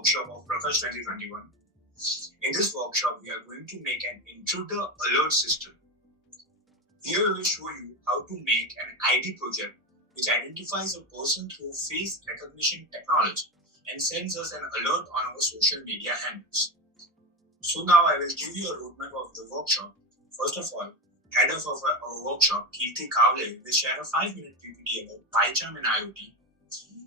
workshop of Prakash 2021. In this workshop, we are going to make an intruder alert system. Here we will show you how to make an ID project which identifies a person through face recognition technology and sends us an alert on our social media handles. So now I will give you a roadmap of the workshop. First of all, head of our workshop, Kirti Kavle, will share a 5-minute PPT about PyCharm and IoT.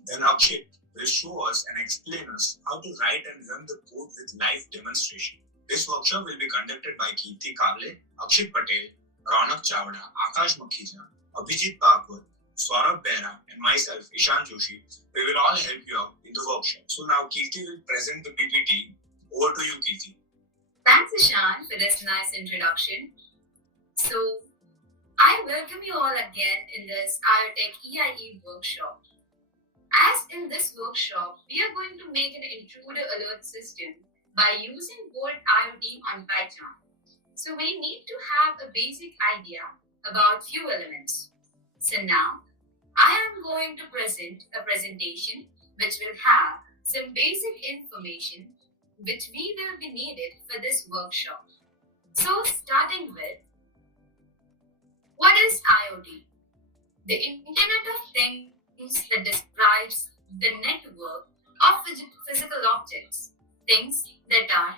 Then Akshit will show us and explain us how to write and run the code with live demonstration. This workshop will be conducted by Kirti Kavle, Akshit Patel, Ronak Chavda, Akash Makhija, Abhijit Bhagwat, Saurabh Behra, and myself, Ishan Joshi. We will all help you out in the workshop. So now Kirti will present the PPT. Over to you, Kirti. Thanks, Ishan, for this nice introduction. So, I welcome you all again in this IoTech EIE workshop. As in this workshop, we are going to make an intruder alert system by using Bolt IoT on PyCharm. So we need to have a basic idea about few elements. So now, I am going to present a presentation which will have some basic information which we will be needed for this workshop. So starting with, what is IoT? The Internet of Things that describes the network of physical objects, things that are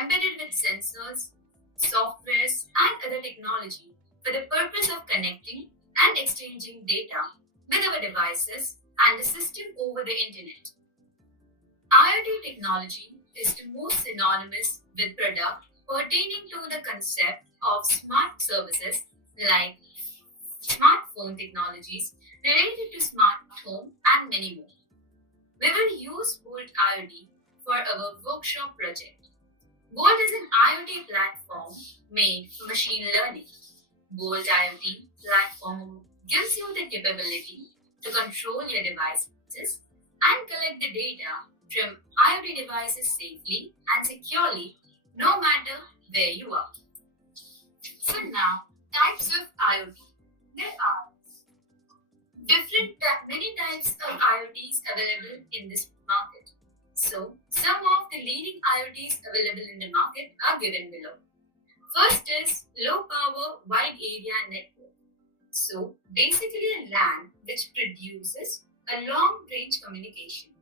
embedded with sensors, softwares, and other technology for the purpose of connecting and exchanging data with our devices and the system over the internet. IoT technology is the most synonymous with product pertaining to the concept of smart services like smartphone technologies related to smart home and many more. We will use Bolt IoT for our workshop project. Bolt is an IoT platform made for machine learning. Bolt IoT platform gives you the capability to control your devices and collect the data from IoT devices safely and securely no matter where you are. So now, types of IoT. There are many types of IoTs available in this market. So, some of the leading IoTs available in the market are given below. First is low power wide area network. So, basically a LAN which produces a long range communication.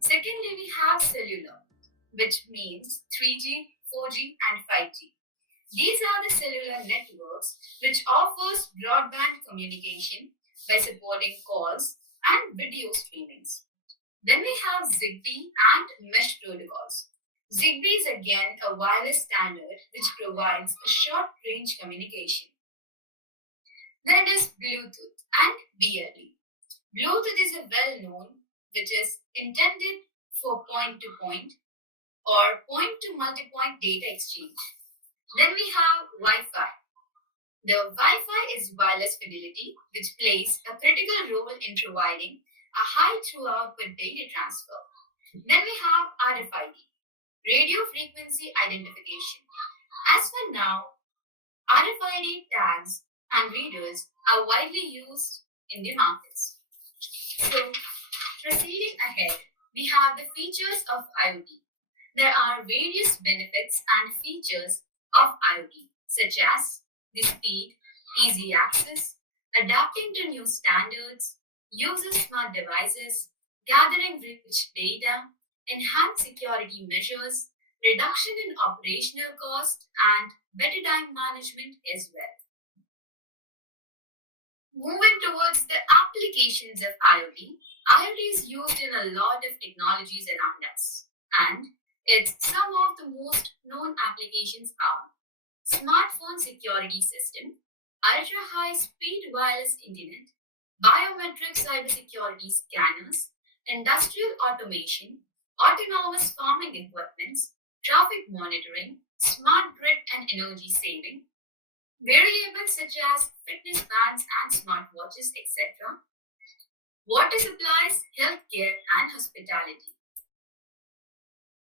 Secondly, we have cellular, which means 3G, 4G and 5G. These are the cellular networks which offers broadband communication by supporting calls and video streamings. Then we have Zigbee and mesh protocols. Zigbee is again a wireless standard which provides a short range communication. Then it is Bluetooth and BLE. Bluetooth is a well-known which is intended for point-to-point or point-to-multipoint data exchange. Then we have Wi-Fi. The Wi-Fi is wireless fidelity, which plays a critical role in providing a high through-output data transfer. Then we have RFID, radio frequency identification. As for now, RFID tags and readers are widely used in the markets. So, proceeding ahead, we have the features of IoT. There are various benefits and features of IoT, such as the speed, easy access, adapting to new standards, using smart devices, gathering rich data, enhanced security measures, reduction in operational cost, and better time management as well. Moving towards the applications of IoT, IoT is used in a lot of technologies around us, and some of the most known applications are smartphone security system, ultra-high speed wireless internet, biometric cybersecurity scanners, industrial automation, autonomous farming equipments, traffic monitoring, smart grid and energy saving, variables such as fitness bands and smartwatches, etc., water supplies, healthcare, and hospitality.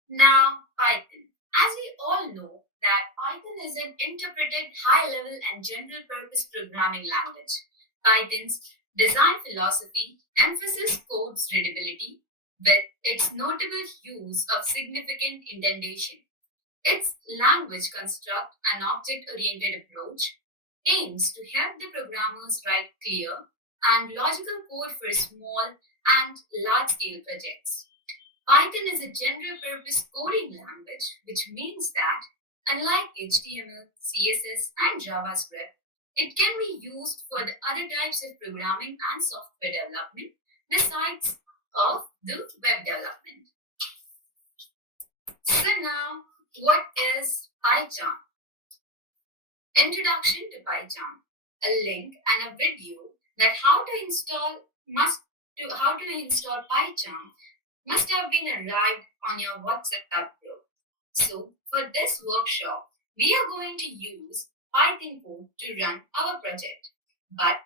Now, Python. As we all know that Python is an interpreted high-level and general-purpose programming language. Python's design philosophy emphasizes code's readability, with its notable use of significant indentation. Its language construct and object-oriented approach aims to help the programmers write clear and logical code for small and large-scale projects. Python is a general-purpose coding language, which means that, unlike HTML, CSS, and JavaScript, it can be used for the other types of programming and software development besides of the web development. So now, what is PyCharm? Introduction to PyCharm. A link and a video that how to install PyCharm must have been arrived on your WhatsApp group. So for this workshop, we are going to use Python code to run our project. But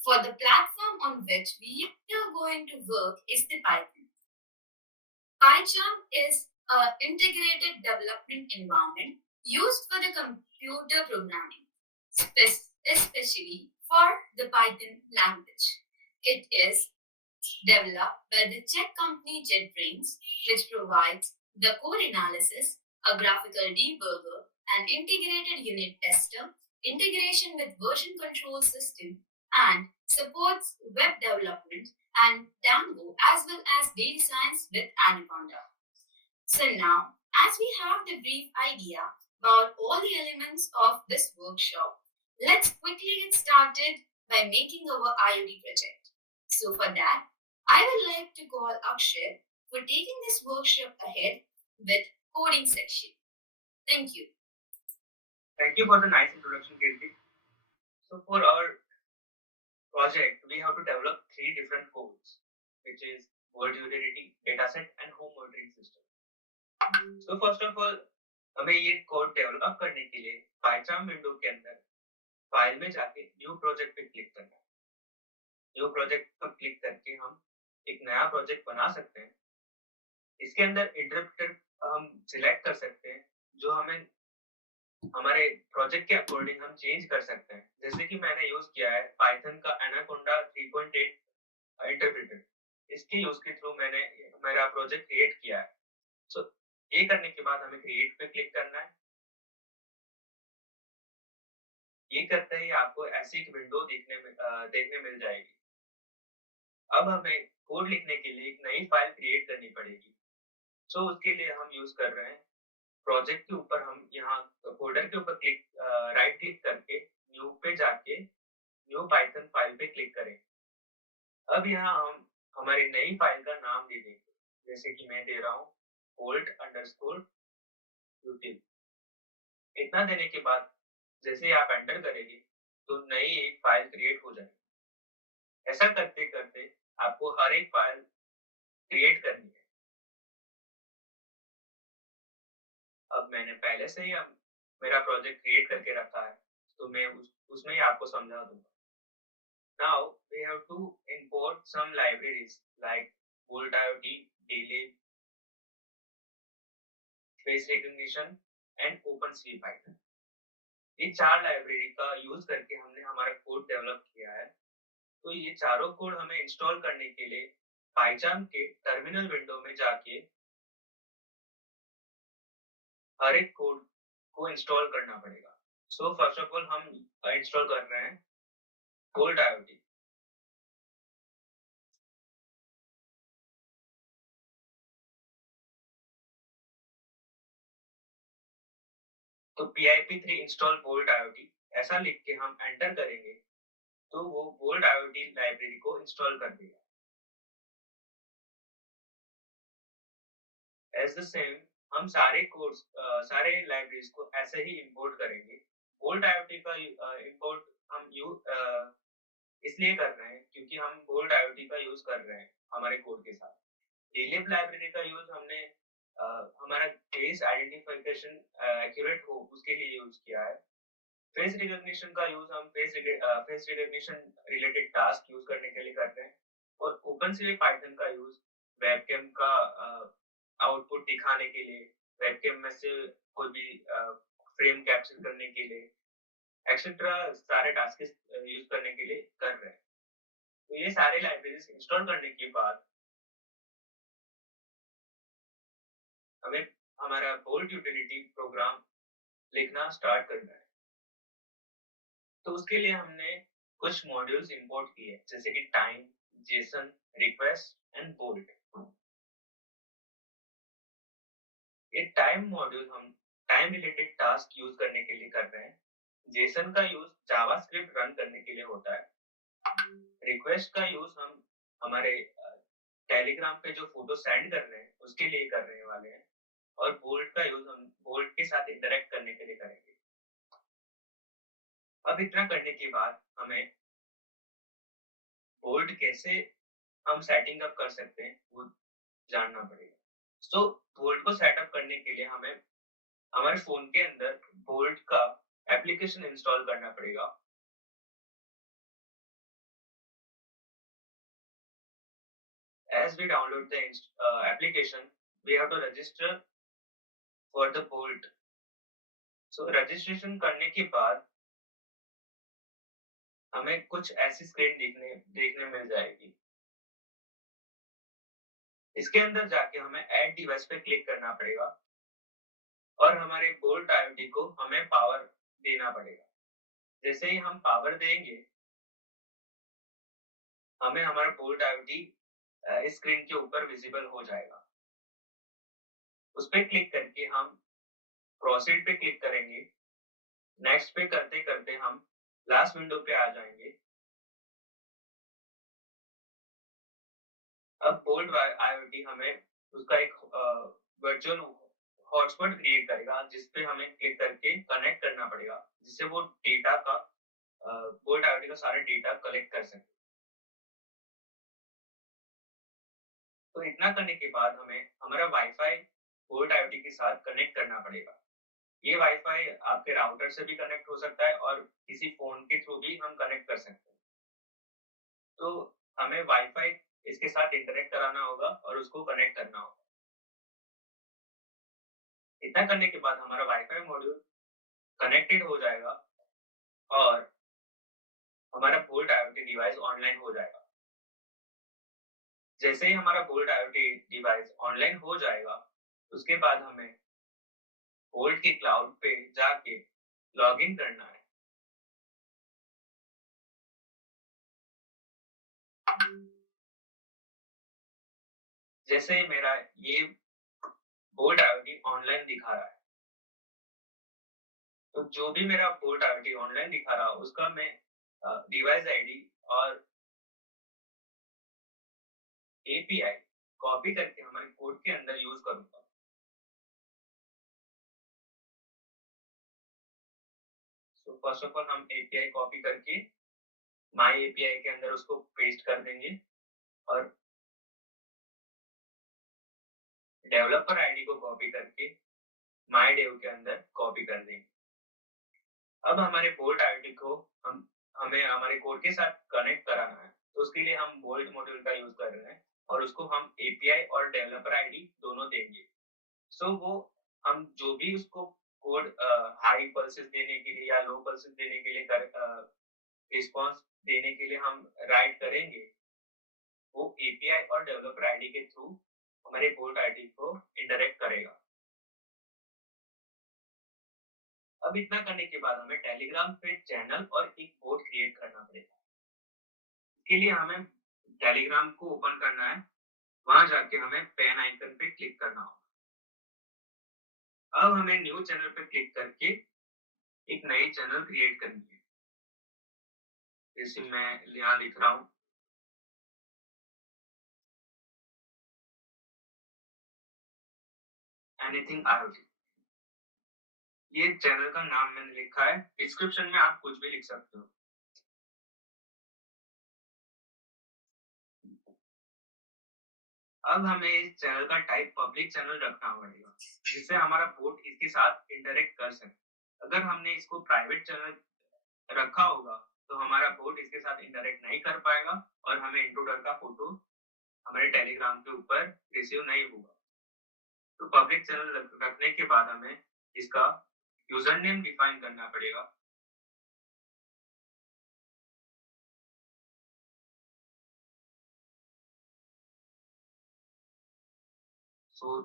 for the platform on which we are going to work is the Python. PyCharm is an integrated development environment used for the computer programming, especially for the Python language. It is developed by the Czech company JetBrains, which provides the code analysis, a graphical debugger, an integrated unit tester, integration with version control system, and supports web development and Django as well as data science with Anaconda. So now, as we have the brief idea about all the elements of this workshop, let's quickly get started by making our IoT project. So for that, I would like to call Akshay for taking this workshop ahead with coding section. Thank you. Thank you for the nice introduction, Kirti. So for our project, we have to develop 3 different codes, which is word utility, dataset and home monitoring system. So first of all, हमें ये code develop करने के लिए PyCharm window के अंदर file में जाके new project पे क्लिक करना है। न्यू प्रोजेक्ट पर क्लिक करके हम एक नया प्रोजेक्ट बना सकते हैं। इसके अंदर इंटरप्रेटर हम सिलेक्ट कर सकते हैं जो हमें हमारे प्रोजेक्ट के अकॉर्डिंग हम चेंज कर सकते हैं। जैसे कि मैंने यूज किया है पाइथन का एनाकोंडा 3.8 इंटरप्रेटर। इसके यूज के थ्रू मैंने मेरा प्रोजेक्ट क्रिएट किया है। सो ये करने के बाद हमें क्रिएट पे क्लिक करना है। ये करते ही आपको ऐसी एक विंडो देखने मिल जाएगी। अब हमें कोड लिखने के लिए एक नई फाइल क्रिएट करनी पड़ेगी। सो उसके लिए हम यूज कर रहे हैं प्रोजेक्ट के ऊपर हम यहाँ फोल्डर के ऊपर राइट क्लिक करके न्यू पे जाके न्यू पाइथन फाइल पे क्लिक करें। अब यहाँ हम हमारी नई फाइल का नाम दे देंगे, जैसे कि मैं दे रहा हूँ volt_util। इतना देने के बाद जैसे आप एंटर करेंगे तो नई एक फाइल क्रिएट हो जाएगी। ऐसा करते करते आपको हर एक फाइल क्रिएट करनी है। अब मैंने पहले से ही मेरा प्रोजेक्ट क्रिएट करके रखा है, तो मैं उसमें ही आपको समझा दूंगा। Now we have to import some libraries like Volt IoT, Daylib, Face Recognition and OpenCV Python। ये 4 लाइब्रेरी का यूज करके हमने हमारा कोड डेवलप किया है। तो ये चारों कोड हमें इंस्टॉल करने के लिए PyCharm के टर्मिनल विंडो में जाके हर एक कोड को इंस्टॉल करना पड़ेगा। सो फर्स्ट ऑफ ऑल हम इंस्टॉल कर रहे हैं Volt IoT। तो pip3 install Volt IoT ऐसा लिख के हम एंटर करेंगे तो वो Volt IoT लाइब्रेरी को इंस्टॉल कर देगा। एज द सेम हम सारे कोड्स सारे लाइब्रेरीज को ऐसे ही इंपोर्ट करेंगे। Volt IoT का इंपोर्ट हम इसलिए कर रहे हैं क्योंकि हम Volt IoT का यूज कर रहे हैं हमारे कोड के साथ। Daylib लाइब्रेरी का यूज हमने हमारा फेस आइडेंटिफिकेशन एक्यूरेट हो उसके लिए यूज किया है। फेस रिकॉग्निशन का यूज हम face recognition related task use करने के लिए करते हैं। और OpenCV पाइथन का यूज वेबकैम का आउटपुट दिखाने के लिए, वेबकैम में से कोई भी फ्रेम कैप्चर करने के लिए एक्सेट्रा सारे टास्क यूज करने के लिए कर रहे हैं। तो ये सारे लाइब्रेरीज इंस्टॉल करने के बाद हमें हमारा बोल्ट यूटिलिटी प्रोग्राम लिखना स्टार्ट करना है। तो उसके लिए हमने कुछ मॉड्यूल्स इंपोर्ट किए जैसे कि time, Jason, request and bolt. ये टाइम मॉड्यूल हम टाइम रिलेटेड टास्क यूज करने के लिए कर रहे हैं। जेसन का यूज जावास्क्रिप्ट रन करने के लिए होता है। रिक्वेस्ट का यूज हम हमारे टेलीग्राम पे जो फोटो सेंड कर रहे हैं उसके लिए करने वाले हैं, और बोल्ट का यूज हम बोल्ट के साथ इंटरेक्ट करने के लिए करेंगे। अब इतना करने के बाद हमें बोल्ट कैसे हम सेटिंग अप कर सकते हैं वो जानना पड़ेगा। तो बोल्ट को सेटअप करने के लिए हमें हमारे फोन के अंदर बोल्ट का एप्लीकेशन इंस्टॉल करना पड़ेगा। As we download the application, we have to register for the bolt. So registration करने के बाद हमें कुछ ऐसी स्क्रीन देखने मिल जाएगी। इसके अंदर जाके हमें ऐड डिवाइस पे क्लिक करना पड़ेगा और हमारे बोल्ट IoT को हमें पावर देना पड़ेगा। जैसे ही हम पावर देंगे, हमें हमारा बोल्ट IoT इस स्क्रीन के ऊपर विजिबल हो जाएगा। उस पे क्लिक करके हम प्रोसीड पे क्लिक करेंगे। नेक्स्ट पे करते करते हम लास्ट विंडो पे आ जाएंगे। अब बोल्ट IoT हमें उसका एक वर्चुअल हॉटस्पॉट क्रिएट करेगा जिस पे हमें क्लिक करके कनेक्ट करना पड़ेगा, जिससे वो डेटा का बोल्ट IoT का सारा डेटा कलेक्ट कर सके। तो इतना करने के बाद हमें हमारा वाईफाई बोल्ट IoT के साथ कनेक्ट करना पड़ेगा। ये वाईफाई आपके राउटर से भी कनेक्ट हो सकता है और किसी फोन के थ्रू भी हम कनेक्ट कर सकते हैं। तो हमें वाईफाई इसके साथ इंटरेक्ट कराना होगा और उसको कनेक्ट करना होगा। इतना करने के बाद हमारा वाईफाई मॉड्यूल कनेक्टेड हो जाएगा और हमारा बोल्ट IoT डिवाइस ऑनलाइन हो जाएगा। जैसे ही हमारा बोल्ट IoT डिवाइस ऑनलाइन हो जाएगा, उसके बाद हमें बोल्ट के क्लाउड पे जाके लॉगिन करना है। जैसे मेरा ये बोल्ट IoT ऑनलाइन दिखा रहा है, तो जो भी मेरा बोल्ट IoT ऑनलाइन दिखा रहा है उसका मैं डिवाइस आईडी और API कॉपी करके हमारे कोड के अंदर यूज करूंगा। तो फर्स्ट ऑफ ऑल हम API कॉपी करके माई API के अंदर उसको पेस्ट कर देंगे और डेवलपर आईडी को कॉपी करके माई डेव के अंदर कॉपी कर देंगे। अब हमारे बोल्ट IoT को हमें हमारे कोड के साथ कनेक्ट कराना है, तो उसके लिए हम बोल्ट मॉड्यूल का यूज कर रहे हैं और उसको हम API और डेवलपर आईडी दोनों देंगे। सो वो हम जो भी उसको कोड हाई पल्सेस देने के लिए या लो पल्सेस देने के लिए रिस्पॉन्स देने के लिए हम राइट करेंगे, वो API और डेवलपर आईडी के थ्रू हमारे बोल्ट IoT को इंटरेक्ट करेगा। अब इतना करने के बाद हमें टेलीग्राम पे चैनल और एक बोट क्रिएट करना पड़ेगा। इसके लिए हमें टेलीग्राम को ओपन करना है, वहां जाके हमें पेन आइकन पे क्लिक करना होगा। अब हमें न्यू चैनल पे क्लिक करके एक नई चैनल क्रिएट करनी है। जैसे मैं यहाँ लिख रहा हूँ एनीथिंग IoT। ये चैनल का नाम मैंने लिखा है, डिस्क्रिप्शन में आप कुछ भी लिख सकते हो। अब हमें इस चैनल का टाइप पब्लिक चैनल रखना पड़ेगा, जिससे हमारा बोट इसके साथ इंटरेक्ट कर सके। अगर हमने इसको प्राइवेट चैनल रखा होगा तो हमारा बोट इसके साथ इंटरेक्ट नहीं कर पाएगा और हमें इंट्रूडर का फोटो हमारे टेलीग्राम के ऊपर रिसीव नहीं होगा। तो पब्लिक चैनल रखने के बाद हमें इसका यूजर नेम डिफाइन करना पड़ेगा। सो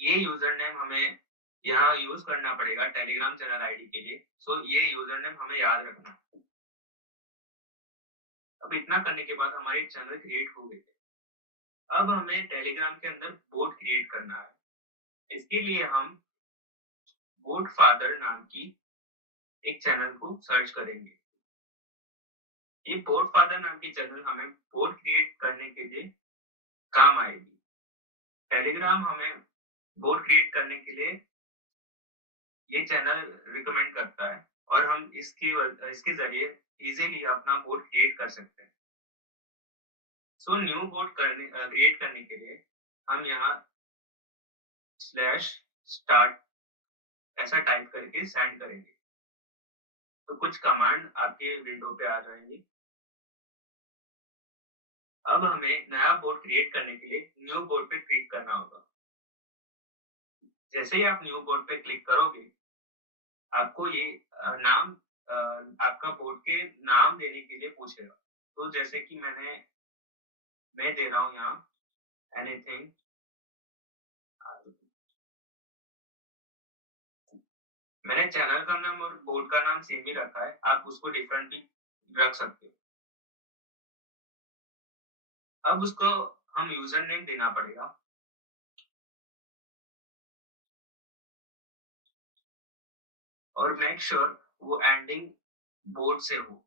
ये यूजर नेम हमें यहाँ यूज करना पड़ेगा टेलीग्राम चैनल आईडी के लिए। सो ये यूजर नेम हमें याद रखना है। अब इतना करने के बाद हमारी चैनल क्रिएट हो गई है। अब हमें टेलीग्राम के अंदर बोट क्रिएट करना है। इसके लिए हम बोट फादर नाम की एक चैनल को सर्च करेंगे। ये बोट फादर नाम की चैनल हमें बोट क्रिएट करने के लिए काम आएगी। टेलीग्राम हमें बोट क्रिएट करने के लिए ये चैनल रिकमेंड करता है और हम इसके जरिए इजीली अपना बोट क्रिएट कर सकते हैं। सो न्यू बोट क्रिएट करने के लिए हम यहाँ /start ऐसा टाइप करके सेंड करेंगे तो कुछ कमांड आपके विंडो पे आ जाएंगी। अब हमें नया बोट क्रिएट करने के लिए न्यू बोट पे क्लिक करना होगा। जैसे ही आप न्यू बोट पे क्लिक करोगे आपको ये नाम आपका बोट के नाम देने के लिए पूछेगा। तो जैसे कि मैं दे रहा हूँ यहाँ एनीथिंग। मैंने चैनल का नाम और बोट का नाम सेम ही रखा है, आप उसको डिफरेंट भी रख सकते हो। अब उसको हम यूजर नेम देना पड़ेगा। और मेक श्योर वो एंडिंग बोट से हो।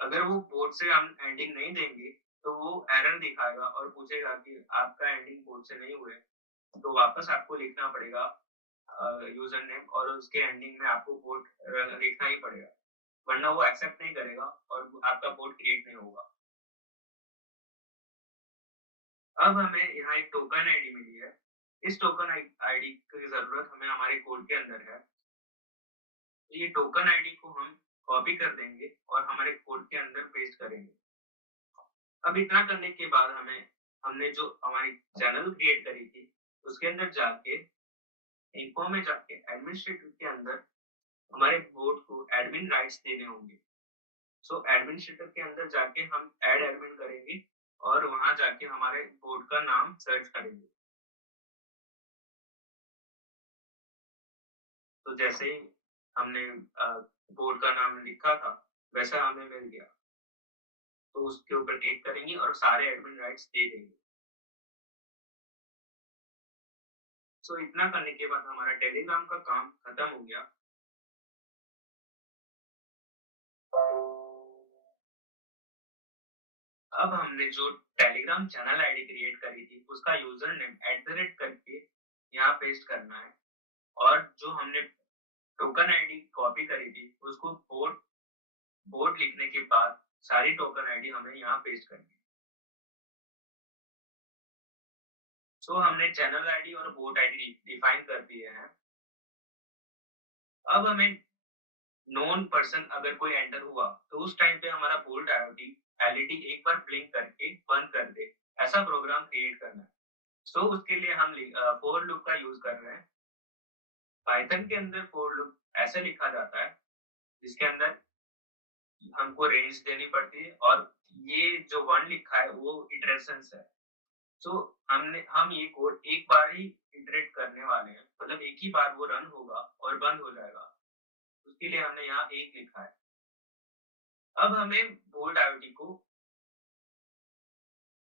अगर वो बोट से हम एंडिंग नहीं देंगे तो वो एरर दिखाएगा और पूछेगा कि आपका एंडिंग बोट से नहीं हुए, तो वापस आपको लिखना पड़ेगा यूजर नेम और उसके एंडिंग में आपको बोट लिखना ही पड़ेगा, वरना वो एक्सेप्ट नहीं करेगा और आपका बोट क्रिएट नहीं होगा। अब हमें यहाँ एक टोकन आईडी मिली है। इस टोकन आईडी की जरूरत हमें हमारे कोड के अंदर है। ये टोकन आईडी को हम कॉपी कर देंगे और हमारे कोड के अंदर पेस्ट करेंगे। अब इतना करने के बाद हमने जो हमारी चैनल क्रिएट करी थी उसके अंदर जाके इन्फो में जाके एडमिनिस्ट्रेटर के अंदर हमारे बोर्ड को एडमिन राइट्स देने होंगे। सो एडमिनिस्ट्रेटर के अंदर जाके हम ऐड एडमिन करेंगे और वहां जाके हमारे बोर्ड का नाम सर्च करेंगे। तो जैसे ही हमने बोर्ड का नाम लिखा था वैसा हमें मिल गया, तो उसके ऊपर क्लिक करेंगे और सारे एडमिन राइट्स दे देंगे। सो इतना करने के बाद हमारा टेलीग्राम का काम खत्म हो गया। अब हमने जो टेलीग्राम चैनल आईडी क्रिएट करी थी उसका यूजर नेम @ करके यहाँ पेस्ट करना है और जो हमने टोकन आईडी कॉपी करी थी उसको बोट लिखने के बाद सारी टोकन आईडी हमें यहाँ पेस्ट करनी है। सो हमने चैनल आईडी और बोट आईडी डिफाइन कर दिए हैं। अब हमें नॉन पर्सन अगर कोई एंटर हुआ तो उस टाइम पे हमारा बोट एलईडी एक बार ब्लिंक करके बंद कर दे, ऐसा प्रोग्राम क्रिएट करना है। सो उसके लिए हम फॉर लूप का यूज कर रहे हैं। पाइथन के अंदर फॉर लूप ऐसे लिखा जाता है जिसके अंदर हमको रेंज देनी पड़ती है और ये जो 1 लिखा है वो इटरेशंस है। सो हम ये कोड एक बार ही इटरेट करने वाले हैं, मतलब एक ही बार वो रन होगा और बंद हो जाएगा। उसके लिए हमने यहाँ 1 लिखा है। अब हमें बोल्ट आईओटी को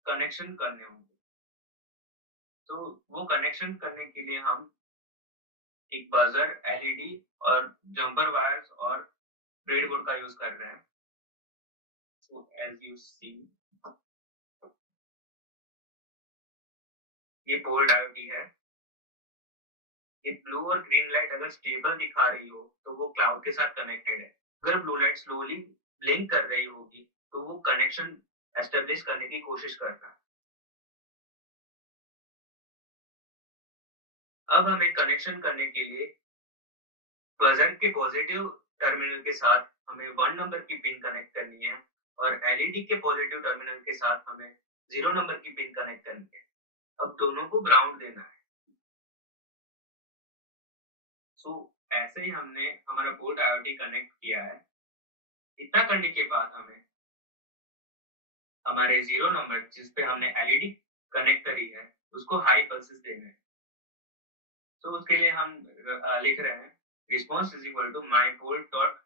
कनेक्शन करने होंगे। तो वो कनेक्शन करने के लिए हम एक बजर, एलईडी और जंपर वायर्स और ब्रेडबोर्ड का यूज कर रहे हैं। So as you see, ये बोल्ट आईओटी है। ये ब्लू और ग्रीन लाइट अगर स्टेबल दिखा रही हो तो वो क्लाउड के साथ कनेक्टेड है। अगर ब्लू लाइट स्लोली ब्लिंक कर रही होगी तो वो कनेक्शन एस्टेब्लिश करने की कोशिश कर रहा है। अब हमें कनेक्शन करने के लिए बजर के पॉजिटिव टर्मिनल के साथ हमें 1 नंबर की पिन कनेक्ट करनी है और एलईडी के पॉजिटिव टर्मिनल के साथ हमें 0 नंबर की पिन कनेक्ट करनी है। अब दोनों को ग्राउंड देना है। सो ऐसे ही हमने हमारा बोल्ट आईओटी कनेक्ट किया है। इतना करने के बाद हमें हमारे 0 नंबर जिस पे हमने एलईडी कनेक्ट करी है उसको हाई पल्सेस देने हैं। तो उसके लिए हम लिख रहे हैं response is equal to my port dot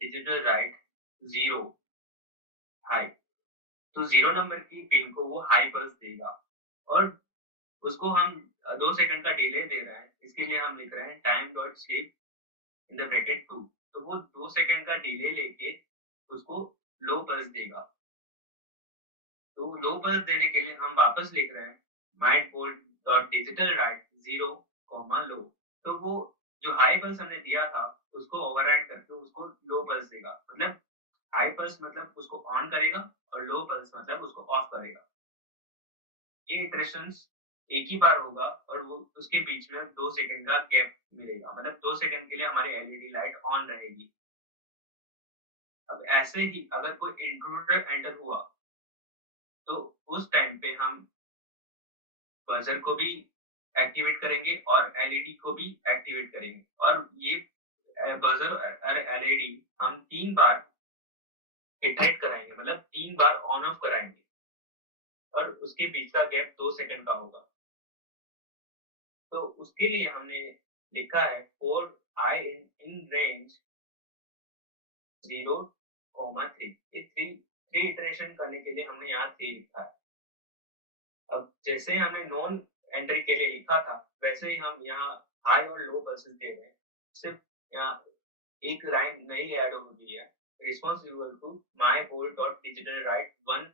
digital write 0 high. तो 0 नंबर की पिन को वो हाई पल्स देगा और उसको हम 2 सेकंड का डिले दे रहे हैं, इसके लिए हम लिख रहे हैं time dot sleep in the bracket 2। तो वो 2 सेकंड का डिले लेके उसको लो पल्स देगा। तो लो पल्स देने के लिए हम वापस लिख रहे हैं might bolt dot digital write 0 comma लो। तो वो जो हाई पल्स हमने दिया था उसको ओवरराइड करके उसको लो पल्स देगा। मतलब हाई पल्स मतलब उसको ऑन करेगा और लो पल्स मतलब उसको ऑफ करेगा। ये इटरेशंस एक ही बार होगा और वो उसके बीच में 2 सेकंड का गैप मिलेगा। मतलब 2 सेकंड के लिए हमारी एलईडी लाइट ऑन रहेगी। अब ऐसे ही अगर कोई इंट्रूडर एंटर हुआ तो उस टाइम पे हम बजर को भी एक्टिवेट करेंगे और एलईडी को भी एक्टिवेट करेंगे और ये बजर और एलईडी हम 3 बार इटरेट कराएंगे, मतलब 3 बार ऑन ऑफ कराएंगे और उसके बीच का गैप 2 सेकंड का होगा। तो उसके लिए हमने लिखा है फॉर आई इन रेंज 0, 3। ये 3 इटरेशन करने के लिए हमने यहाँ 3 लिखा है। अब जैसे हमने नॉन एंट्री के लिए लिखा था वैसे ही हम यहाँ हाई और लो पल्सेस दे रहे हैं। सिर्फ यहाँ एक लाइन नई ऐड हो गई है, response equal to my bolt dot digital write 1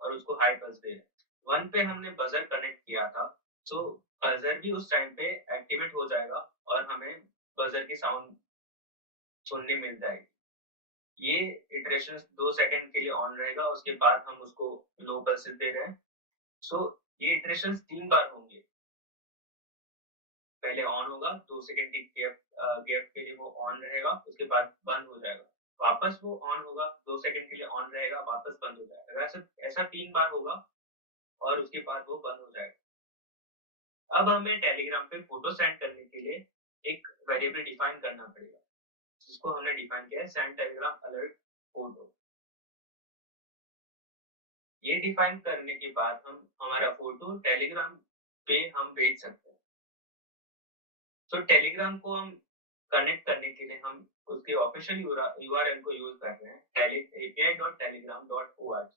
और उसको हाई पल्स दे रहे हैं। 1 पे हमने बजर कनेक्ट किया था तो बजर भी उस टाइम पे एक्टिवेट हो जाएगा और हमें बजर की साउंड सुनने मिल जाएगी। ये इटरेशन 2 सेकंड के लिए ऑन रहेगा, उसके बाद हम उसको लो पल्सेस दे रहे हैं। सो ये इटरेशन 3 बार होंगे। पहले ऑन होगा, 2 सेकंड की गैप के लिए वो ऑन रहेगा, उसके बाद बंद हो जाएगा। वापस वो ऑन होगा, 2 सेकंड के लिए ऑन रहेगा, वापस बंद हो जाएगा। ऐसा ऐसा 3 बार होगा और उसके बाद वो बंद हो जाएगा। अब हमें टेलीग्राम पे फोटो सेंड करने के लिए एक वेरिएबल डिफाइन करना पड़ेगा, जिसको हमने डिफाइन किया है सेंड टेलीग्राम अलर्ट फोटो। ये डिफाइन करने के बाद हम हमारा फोटो टेलीग्राम पे हम भेज सकते हैं। तो टेलीग्राम को हम कनेक्ट करने के लिए हम उसके ऑफिशियल यूआरएल को यूज कर रहे हैं api.telegram.org।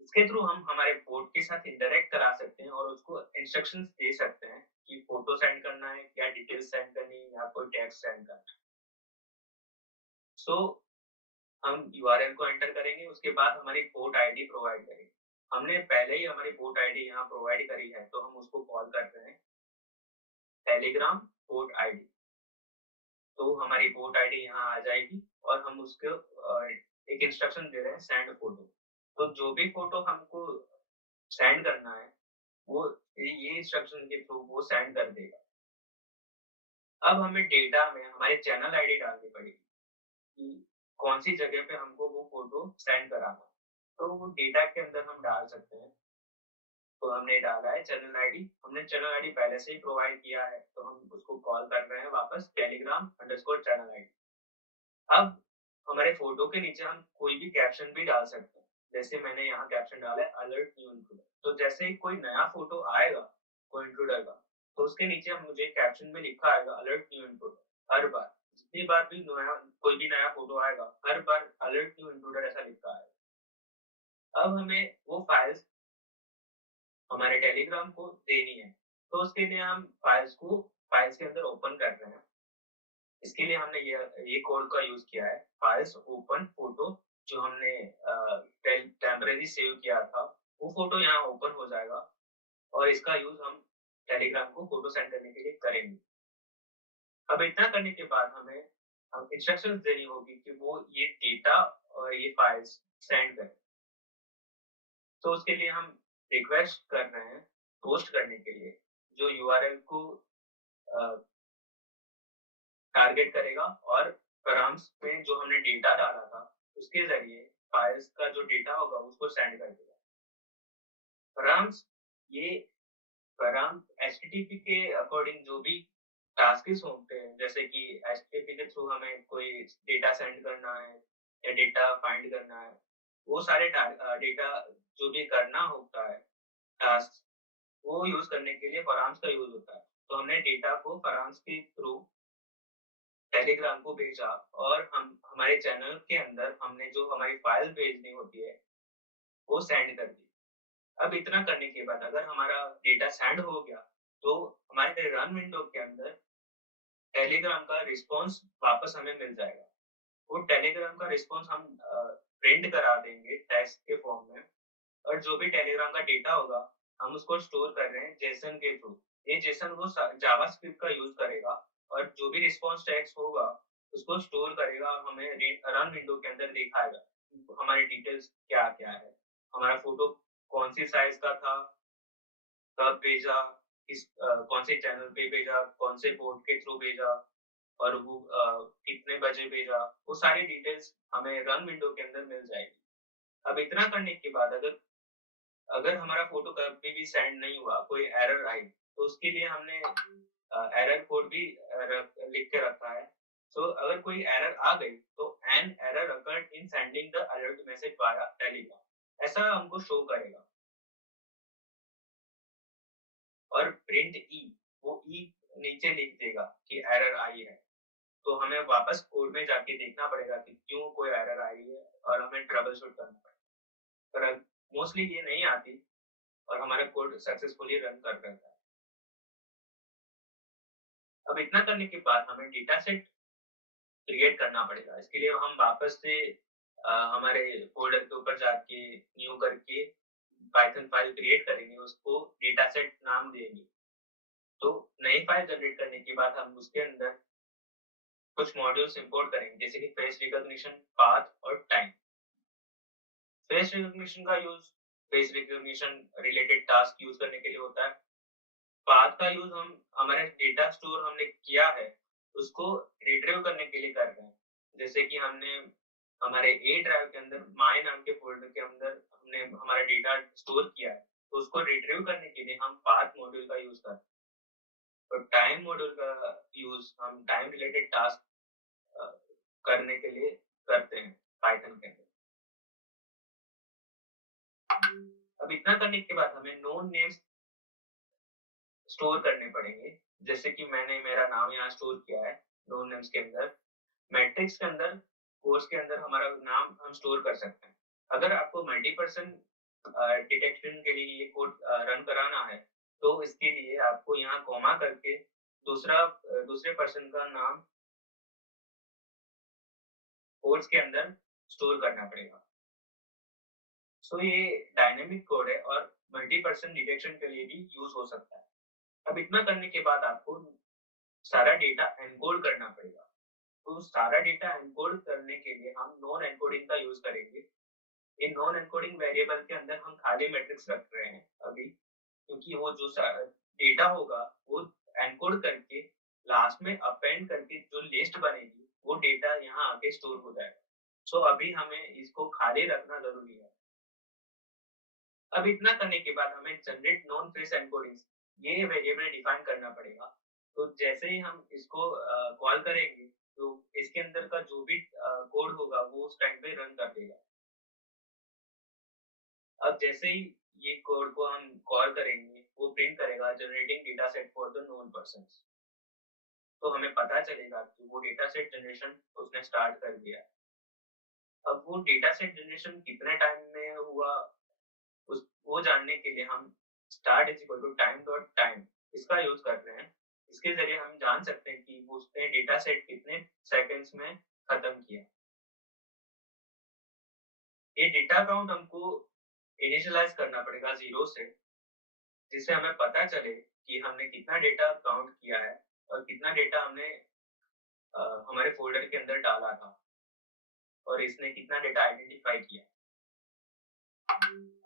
इसके थ्रू हम हमारे पोर्ट के साथ इंटरेक्ट करा सकते हैं और उसको इंस्ट्रक्शंस दे सकते हैं कि फोटो सेंड करना है, क्या डिटेल्स सेंड करनी है या कोई टेक्स्ट सेंड करना है। सो हम यूआरएल को एंटर करेंगे, उसके बाद हमारी पोर्ट आईडी प्रोवाइड करेंगे। हमने पहले ही हमारी पोर्ट आईडी यहाँ प्रोवाइड करी है तो हम उसको कॉल कर रहे हैं टेलीग्राम पोर्ट आईडी। तो हमारी पोर्ट आईडी यहाँ आ जाएगी और हम उसको एक इंस्ट्रक्शन दे रहे हैं सेंड फोटो। तो जो भी फोटो हमको सेंड करना है वो ये इंस्ट्रक्शन के थ्रू वो सेंड कर देगा। अब हमें डेटा में हमारे चैनल आईडी डालनी पड़ेगी कि कौन सी जगह पे हमको वो फोटो सेंड कराना। तो वो डेटा के अंदर हम डाल सकते हैं। तो हमने डाला है चैनल आईडी, हमने चैनल आईडी पहले से ही प्रोवाइड किया है तो हम उसको कॉल कर रहे हैं वापस टेलीग्राम अंडरस्कोर चैनल आईडी। अब हमारे फोटो के नीचे हम कोई भी कैप्शन भी डाल सकते हैं। जैसे मैंने यहाँ कैप्शन डाला है अलर्ट न्यू इंट्रूडर। तो जैसे ही कोई नया फोटो आएगा कोई इंट्रूडर का तो उसके नीचे हम मुझे कैप्शन में लिखा आएगा अलर्ट न्यू इंट्रूडर। हर बार जितनी बार भी कोई भी नया फोटो आएगा हर बार अलर्ट न्यू इंट्रूडर ऐसा लिखा आएगा। अब हमें वो फाइल्स हमारे टेलीग्राम को देनी है तो उसके लिए हम फाइल्स के अंदर ओपन कर रहे हैं। इसके लिए हमने ये कोड का यूज किया है फाइल्स ओपन फोटो। जो हमने टेम्परेरी सेव किया था वो फोटो यहाँ ओपन हो जाएगा और इसका यूज हम टेलीग्राम को फोटो सेंड करने के लिए करेंगे। अब इतना करने के बाद हमें इंस्ट्रक्शंस देनी होगी कि वो ये डेटा और ये फाइल्स सेंड करें। तो उसके लिए हम रिक्वेस्ट कर रहे हैं पोस्ट करने के लिए जो यूआरएल को टारगेट करेगा और पैराम्स में जो हमने डेटा डाला था उसके जरिए फाइल्स का जो डेटा होगा उसको सेंड कर देगा। पैराम्स ये पैराम एचटीटीपी के अकॉर्डिंग जो भी टास्क होते हैं, जैसे कि एचटीटीपी के थ्रू हमें कोई डेटा सेंड करना है या डेटा फाइंड करना है, वो सारे डेटा जो भी करना होता है टास्क वो यूज करने के लिए पैराम्स का यूज होता है। तो हमने डेटा को फरांस के थ्रू टेलीग्राम को भेजा और हम हमारे चैनल के अंदर हमने जो हमारी फाइल भेजनी होती है वो सेंड कर दी। अब इतना करने के बाद अगर हमारा डेटा सेंड हो गया तो हमारे रन विंडो के अंदर टेलीग्राम का रिस्पॉन्स वापस हमें मिल जाएगा। वो टेलीग्राम का रिस्पॉन्स हम प्रिंट करा देंगे टेक्स्ट के फॉर्म में, और जो भी टेलीग्राम का डेटा होगा हम उसको स्टोर कर रहे हैं जेसन के थ्रू। ये जेसन वो जावास्क्रिप्ट का यूज करेगा और जो भी रिस्पॉन्स टेक्स्ट होगा उसको स्टोर करेगा और हमें रन विंडो के अंदर दिखाएगा हमारी डिटेल्स क्या क्या है, हमारा फोटो कौन सी साइज का था, कब भेजा, कौन से चैनल पे भेजा, कौन से पोर्ट के थ्रू भेजा और वो कितने बजे भेजा, वो सारी डिटेल्स हमें रन विंडो के अंदर मिल जाएगी। अब इतना करने के बाद अगर अगर हमारा फोटो कभी भी सेंड नहीं हुआ, कोई एरर आई, तो उसके लिए हमने एरर कोड भी लिख के रखा है। सो अगर कोई एरर आ गई तो an error occurred in sending the alert message via Telegram, ऐसा हमको शो करेगा। और प्रिंट ई, वो ई नीचे लिख देगा कि एरर आई है, तो हमें वापस कोड में जाके देखना पड़ेगा कि क्यों कोई एरर आई है और हमें ट्रबल शूट करना पड़ेगा। पर मोस्टली ये नहीं आती और हमारा कोड सक्सेसफुली रन कर रहता है। अब इतना करने के बाद हमें डेटा सेट क्रिएट करना पड़ेगा। इसके लिए हम वापस से हमारे फोल्डर के ऊपर जाके न्यू करके पाइथन फाइल क्रिएट करेंगे, उसको डेटा सेट नाम देंगे। तो नई फाइल जनरेट करने के बाद हम उसके अंदर कुछ मॉड्यूल्स इंपोर्ट करेंगे, जैसे कि फेस रिकॉग्निशन, पाथ और टाइम। फेस रिकॉग्निशन का use face recognition related task use करने के लिए होता है। पाथ का यूज हम हमारे डेटा स्टोर हमने किया है उसको रिट्रीव करने के लिए कर रहे हैं। जैसे कि हमने हमारे ए ड्राइव के अंदर माय नाम के फोल्डर के अंदर हमने हमारा डेटा स्टोर किया है, तो उसको रिट्रीव करने के लिए हम पाथ मॉड्यूल का यूज करते हैं। और टाइम मॉड्यूल का यूज हम टाइम रिलेटेड टास्क करने के लिए करते हैं पाइथन के अंदर। अब इतना करने के बाद हमें नोन नेम्स स्टोर करने पड़ेंगे। जैसे कि मैंने मेरा नाम यहाँ स्टोर किया है नोन नेम्स के अंदर। मैट्रिक्स के अंदर, कोर्स के अंदर हमारा नाम हम स्टोर कर सकते हैं। अगर आपको मल्टी पर्सन डिटेक्शन के लिए ये कोड रन कराना है तो इसके लिए आपको यहाँ कॉमा करके दूसरे पर्सन का नाम कोर्स के अंदर स्टोर करना पड़ेगा। सो ये डायनेमिक कोड है और मल्टी पर्सन डिटेक्शन के लिए भी यूज हो सकता है। अब इतना करने के बाद आपको सारा डेटा एनकोड करना पड़ेगा। तो सारा डेटा एनकोड करने के लिए हम नॉन एनकोडिंग का यूज करेंगे। इन नॉन एनकोडिंग वेरिएबल के अंदर हम खाली मैट्रिक्स रख रहे हैं अभी, क्योंकि वो जो डेटा होगा वो एनकोड करके लास्ट में अपेंड करके जो लिस्ट बनेगी वो डेटा यहाँ आके स्टोर हो जाएगा। सो अभी हमें इसको खाली रखना जरूरी है। अब इतना करने के बाद हमें जनरेट नॉन फेस एनकोडिंग ये वेरिएबल डिफाइन करना पड़ेगा। तो जैसे ही हम इसको कॉल करेंगे तो इसके अंदर का जो भी कोड होगा वो उस टाइम पे रन कर देगा। अब जैसे ही ये कोड को हम कॉल करेंगे वो प्रिंट करेगा generating data set for the known persons. तो हमें पता चलेगा कि वो डेटा सेट जनरेशन उसने स्टार्ट कर दिया है। अब वो डेटा सेट जनरेशन कितने टाइम में हुआ उस वो जानने के लिए हम start is equal to time dot time इसका यूज कर रहे हैं। इसके जरिए हम जान सकते हैं कि उसने डेटा सेट कितने सेकंड्स में खत्म किया। ये डेटा काउंट हमको इनिशियलाइज करना पड़ेगा 0 से, जिससे हमें पता चले कि हमने कितना डेटा काउंट किया है और कितना डेटा हमने हमारे फोल्डर के अंदर डाला था और इसने कितना डेटा आइडेंटिफाई किया।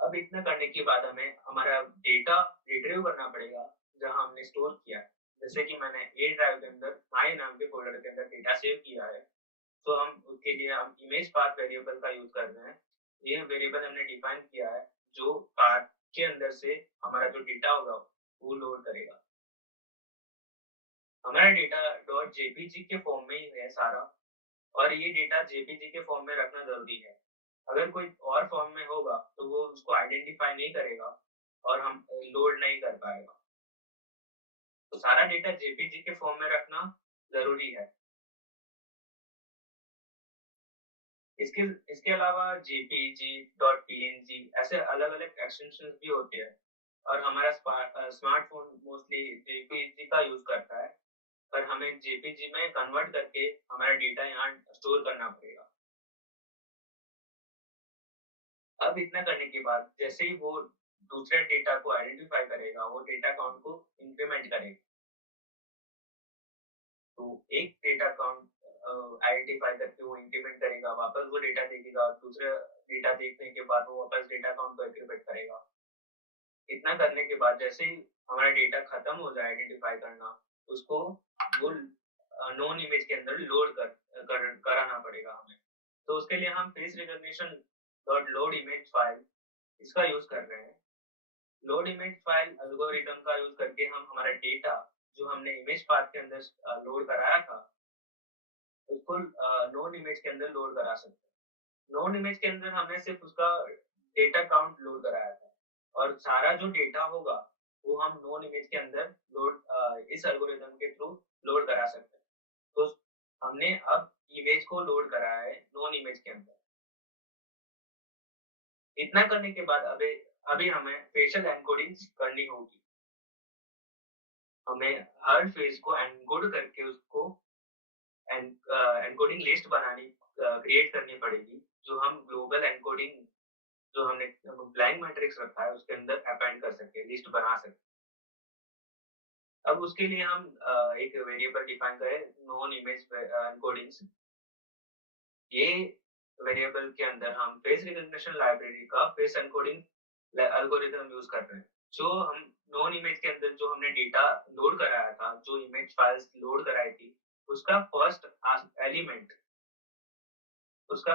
अब इतना करने के बाद हमें हमारा डेटा रिट्रीव करना पड़ेगा जहां हमने स्टोर किया है। जैसे कि मैंने ए ड्राइव के अंदर माय नाम के फोल्डर के अंदर डेटा सेव किया है, तो हम उसके लिए हम इमेज पाथ वेरिएबल का यूज कर रहे हैं। ये वेरिएबल हमने डिफाइन किया है जो पाथ के अंदर से हमारा जो डेटा होगा वो लोड करेगा। हमारा डेटा डॉट जेपीजी के फॉर्म में ही है सारा, और ये डेटा जेपीजी के फॉर्म में रखना जरूरी है। अगर कोई और फॉर्म में होगा तो वो उसको आइडेंटिफाई नहीं करेगा और हम लोड नहीं कर पाएगा। सारा डेटा जेपीजी के फॉर्म में रखना जरूरी है। इसके अलावा जेपीजी डॉट पीएनजी ऐसे अलग अलग एक्सटेंशन भी होते हैं और हमारा स्मार्टफोन मोस्टली जेपीजी का यूज करता है, पर हमें जेपीजी में कन्वर्ट करके हमारा डेटा यहाँ स्टोर करना पड़ेगा। अब इतना करने के बाद जैसे ही वो दूसरे डेटा को आइडेंटिफाई करेगा, वो डेटा काउंट को इंक्रीमेंट करेगा। तो एक डेटा काउंट आइडेंटिफाई करके वो इंक्रीमेंट करेगा, वापस वो डेटा देखेगा, दूसरा डेटा देखने के बाद वो वापस डेटा काउंट को इंक्रीमेंट करेगा। इतना करने के बाद जैसे ही हमारा डेटा खत्म हो जाए आइडेंटिफाई करना, उसको वो नॉन इमेज के अंदर लोड कराना पड़ेगा हमें। तो उसके लिए हम face recognition dot load image file इसका यूज कर रहे हैं। लोड इमेज फाइल एल्गोरिथम का यूज करके हम हमारा डेटा जो हमने इमेज पाथ के अंदर लोड कराया था उसको नॉन इमेज के अंदर लोड करा सकते हैं। नॉन इमेज के अंदर हमने सिर्फ उसका डेटा काउंट लोड कराया था और सारा जो डेटा होगा वो हम नॉन इमेज के अंदर इस एल्गोरिथम के थ्रू लोड करा सकते हैं। तो हमने अब इमेज को लोड कराया है नॉन इमेज के अंदर। इतना करने के बाद अभी हमें फेशियल एनकोडिंग करनी होगी। हमें हर फेस को एनकोड करके उसको एनकोडिंग लिस्ट क्रिएट करनी पड़ेगी, जो हम ग्लोबल एनकोडिंग जो हमने ब्लैंक मैट्रिक्स रखा है उसके अंदर अपेंड कर सके, लिस्ट बना सके। अब उसके लिए हम एक वेरिएबल डिफाइन करें नॉन इमेज एनकोडिंग्स। ये वेरिएबल के अंदर हम फेस रिकॉग्निशन लाइब्रेरी का फेस एनकोडिंग एल्गोरिथम यूज कर रहे हैं। जो हम नॉन इमेज के अंदर जो हमने डेटा लोड कराया था, जो इमेज फाइल्स लोड कराई थी, उसका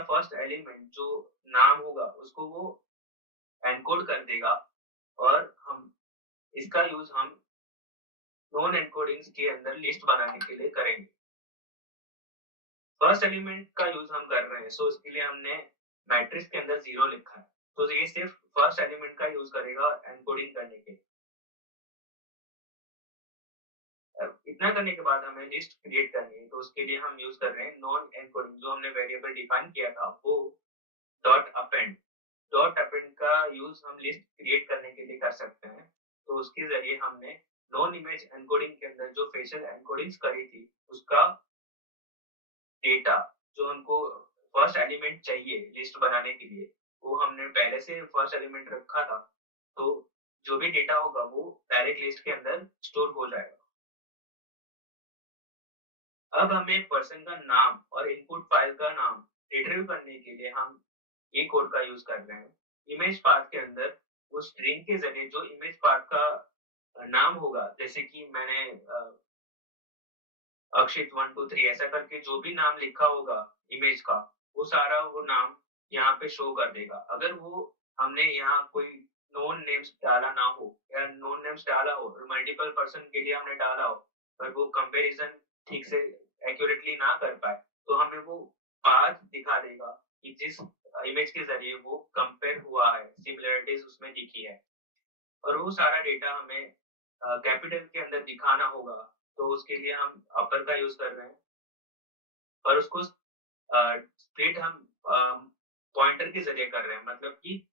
फर्स्ट एलिमेंट जो नाम होगा उसको वो एनकोड कर देगा और हम इसका यूज हम नॉन एनकोडिंग्स के अंदर लिस्ट बनाने के लिए करेंगे। फर्स्ट एलिमेंट का यूज हम कर रहे हैं, सो इसके लिए हमने मैट्रिक्स के अंदर 0 लिखा है, तो ये सिर्फ फर्स्ट एलिमेंट का यूज करेगा एनकोडिंग करने के लिए। इतना करने के बाद हमें लिस्ट क्रिएट करनी है, तो उसके लिए हम यूज कर रहे हैं नॉन एनकोडिंग। जो हमने वेरिएबल डिफाइन किया था वो डॉट अपेंड का यूज हम लिस्ट क्रिएट करने के लिए कर सकते हैं। तो उसके जरिए हमने नॉन इमेज एनकोडिंग के अंदर जो फेशियल एनकोडिंग्स करी थी उसका डेटा जो हमको फर्स्ट एलिमेंट चाहिए लिस्ट बनाने के लिए, वो हमने पहले से फर्स्ट एलिमेंट रखा था, तो जो भी डेटा होगा वो डायरेक्ट लिस्ट के अंदर स्टोर हो जाएगा। अब हमें पर्सन का नाम और इनपुट फाइल का नाम रिट्रीव करने के लिए हम ये कोड का यूज कर रहे हैं। इमेज पाथ के अंदर वो स्ट्रिंग के जरिए जो इमेज पाथ का नाम होगा, जैसे कि मैंने अक्षित 1 2 3 ऐसा करके जो भी नाम लिखा होगा इमेज का, वो सारा वो नाम यहाँ पे शो कर देगा। अगर वो हमने यहाँ कोई नोन नेम्स डाला ना हो या नोन नेम्स डाला हो और मल्टीपल पर्सन के लिए हमने डाला हो पर वो कंपैरिजन ठीक से एक्यूरेटली ना कर पाए, तो हमें वो पाथ दिखा देगा कि जिस इमेज के जरिए वो कंपेयर हुआ है, सिमिलरिटीज उसमें दिखी है। और वो सारा डेटा हमें कैपिटल के अंदर दिखाना होगा, तो उसके लिए हम अपर का यूज कर रहे हैं और उसको स्प्लिट हम पॉइंटर के जरिए कर रहे हैं। मतलब कि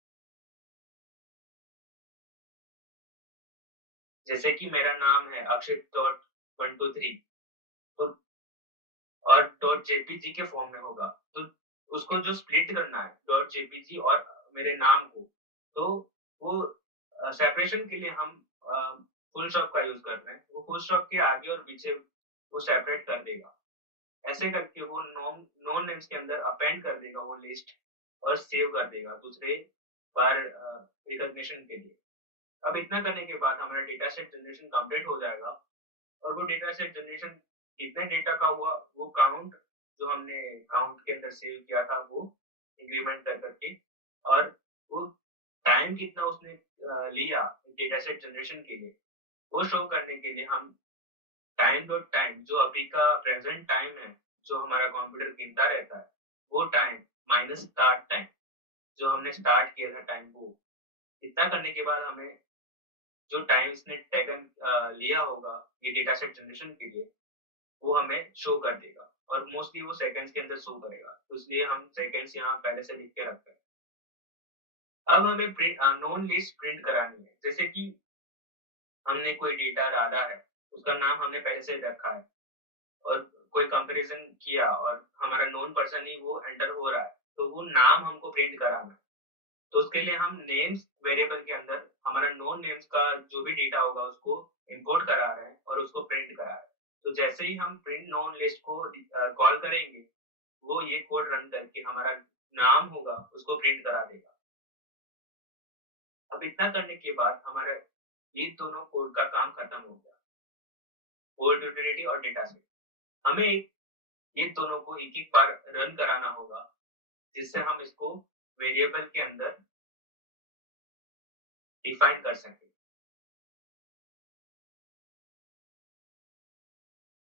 जैसे कि मेरा नाम है अक्षित डॉट 1 2 3 तो और डॉट जेपीजी के फॉर्म में होगा, तो उसको जो स्प्लिट करना है डॉट जेपीजी और मेरे नाम को, तो वो सेपरेशन के लिए हम फुल स्टॉप का यूज कर रहे हैं। वो फुल स्टॉप के आगे और पीछे वो सेपरेट कर देगा। ऐसे करके वो नॉन नेम्स के अंदर अपेंड कर देगा वो लिस्ट और सेव कर देगा दूसरे बार रिकॉग्निशन के लिए। अब इतना करने के बाद हमारा डेटा सेट जनरेशन कंप्लीट हो जाएगा और वो डेटा सेट जनरेशन कितने डेटा का हुआ वो काउंट जो हमने काउंट के अंदर सेव किया था वो इंक्रीमेंट कर करके, और वो टाइम कितना उसने लिया डेटा सेट जनरेशन के लिए वो शो करने के लिए हम टाइम जो अभी का प्रेजेंट टाइम है, जो हमारा कंप्यूटर गिनता रहता है, वो टाइम माइनस स्टार्ट टाइम जो हमने स्टार्ट किया था टाइम, वो इतना करने के बाद हमें जो टाइम इसने लिया होगा ये डेटा सेट जनरेशन के लिए, वो हमें शो कर देगा और मोस्टली वो सेकंड्स के अंदर शो करेगा, तो इसलिए हम सेकंड्स यहाँ पहले से लिख के रखते हैं। अब हमें नोन लिस्ट प्रिंट करानी है, जैसे कि हमने कोई डेटा डाला है, उसका नाम हमने पहले से रखा है और कोई कंपैरिजन किया और हमारा नोन पर्सन ही वो एंटर हो रहा है, तो वो नाम हमको प्रिंट कराना है। तो उसके लिए हम नेम्स वेरिएबल के अंदर हमारा नोन नेम्स का जो भी डेटा होगा उसको इंपोर्ट करा रहे हैं और उसको प्रिंट करा रहे हैं। तो जैसे ही हम प्रिंट नोन लिस्ट को कॉल करेंगे, वो ये कोड रन करके हमारा नाम होगा उसको प्रिंट करा देगा। अब इतना करने के बाद हमारा ये दोनों कोड का काम खत्म हो गया, कोड यूटिलिटी और डेटा सेट। हमें ये दोनों को एक-एक बार रन कराना होगा, जिससे हम इसको वेरिएबल के अंदर डिफाइन कर सकें।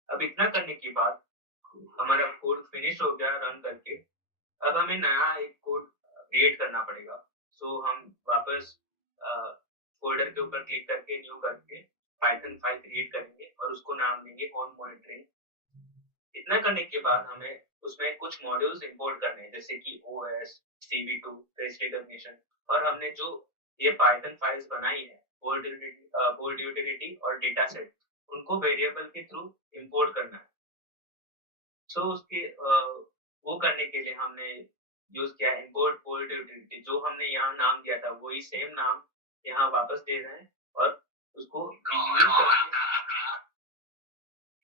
अब इतना करने के बाद हमारा कोड फिनिश हो गया रन करके। अब हमें नया एक कोड क्रिएट करना पड़ेगा। सो हम वापस फ़ोल्डर के ऊपर क्लिक करके न्यू करके पाइथन फाइल क्रिएट करेंगे और उसको नाम देंगे ऑन मॉनिटरिंग। इतना करने के बाद हमें उसमें कुछ मॉड्यूल्स इंपोर्ट करने हैं, जैसे कि ओएस, CV2, फेस रिकॉग्निशन, और हमने जो ये पाइथन फाइल्स बनाई है, बोल्ड यूटिलिटी और डेटा सेट, उनको वेरिएबल के थ्रू इंपोर्ट करना है। सो उसके वो करने के लिए हमने यूज किया इंपोर्ट बोल्ड यूटिलिटी। जो हमने यहाँ नाम दिया था वही सेम नाम यहाँ वापस दे रहे हैं और उसको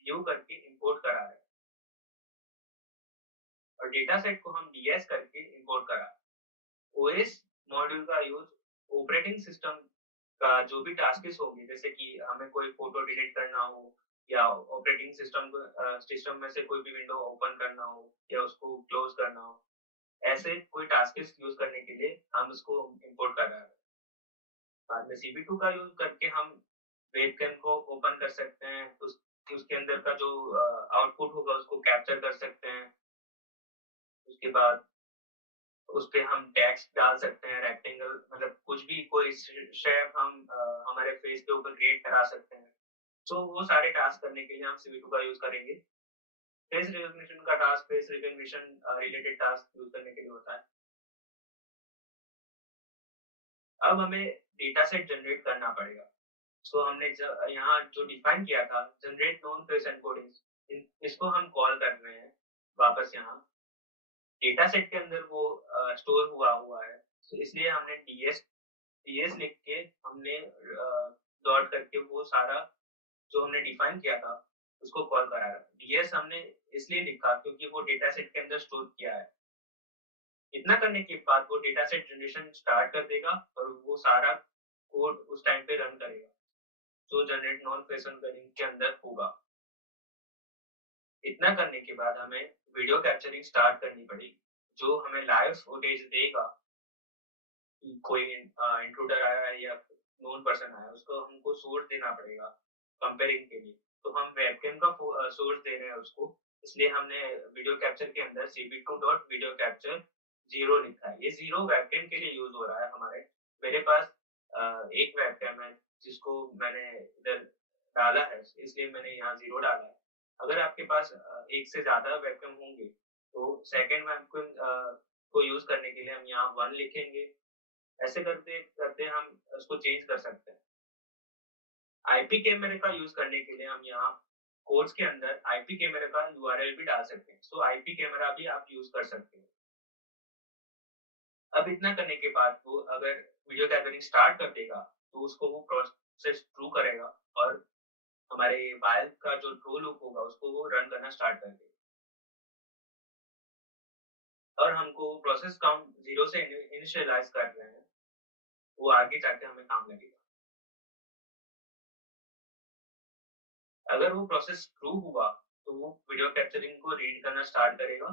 व्यू करके इंपोर्ट करा रहे हैं और डेटा सेट को हम डीएस करके इंपोर्ट करा रहे हैं। ओएस मॉड्यूल का यूज ऑपरेटिंग सिस्टम का जो भी टास्क होंगे, जैसे कि हमें कोई फोटो डिलीट करना हो या ऑपरेटिंग सिस्टम में से कोई भी विंडो ओपन करना हो या उसको क्लोज करना हो, ऐसे कोई टास्क यूज करने के लिए हम उसको इंपोर्ट कर रहे हैं। बाद में CV2 का यूज करके हम वेबकैम को ओपन कर सकते हैं, उसके अंदर का जो आउटपुट होगा उसको कैप्चर कर सकते हैं। उसके बाद उस पे हम टेक्स्ट डाल सकते हैं, रेक्टेंगल, मतलब कुछ भी कोई शेप हम हमारे फेस के ऊपर क्रिएट करा सकते हैं। तो वो सारे टास्क करने के लिए हम CV2 का यूज करेंगे। फेस रिकॉग्निशन का task face recognition related task use करने के लिए होता है। अब हमें डेटा सेट जनरेट करना पड़ेगा। सो हमने यहाँ जो डिफाइन किया था जनरेट नोन फेस एनकोडिंग्स, इसको हम कॉल कर रहे हैं वापस यहाँ डेटा सेट के अंदर वो स्टोर हुआ है। तो इसलिए हमने डीएस लिख के हमने डॉट करके वो सारा जो हमने डिफाइन किया था उसको कॉल करा है। डीएस हमने इसलिए लिखा क्योंकि वो डेटा सेट के अंदर स्टोर किया है। इतना करने के बाद वो डेटा सेट जनरेशन स्टार्ट कर देगा और वो सारा कोड उस टाइम पे रन करेगा जो जनरेट नॉन फेस एनकोडिंग के अंदर होगा। इतना करने के बाद हमें वीडियो कैप्चरिंग स्टार्ट करनी पड़ेगी, जो हमें लाइव फुटेज देगा कि कोई इंट्रूडर आया है या नोन पर्सन आया है, उसको हमको सोर्स देना पड़ेगा कंपेयरिंग के लिए। तो हम वेबकैम का सोर्स दे रहे हैं उसको, इसलिए हमने वीडियो कैप्चर के अंदर cp2.videocapture 0 लिखा है। ये 0 वेबकैम के लिए यूज हो रहा है हमारे। मेरे पास एक वेबकैम है जिसको मैंने इधर डाला है, इसलिए मैंने यहाँ 0 डाला है। अगर आपके पास एक से ज्यादा वेबकैम होंगे तो सेकंड वेबकैम को यूज करने के लिए हम यहाँ 1 लिखेंगे। ऐसे करते करते हम उसको चेंज कर सकते हैं। आईपी कैमरे का यूज करने के लिए हम यहाँ कोड्स के अंदर आईपी कैमरे का यूआरएल भी डाल सकते हैं। सो आईपी कैमरा भी आप यूज कर सकते हैं। अब इतना करने के बाद वो अगर वीडियो कैप्चरिंग स्टार्ट कर देगा तो उसको वो प्रोसेस ट्रू करेगा और हमारे वायल का जो ट्रू लूप होगा उसको वो रन करना स्टार्ट कर देगा और हमको प्रोसेस काउंट 0 से इनिशियलाइज कर रहे हैं, वो आगे जाके हमें काम लगेगा। अगर वो प्रोसेस ट्रू हुआ तो वो वीडियो कैप्चरिंग को रीड करना स्टार्ट करेगा।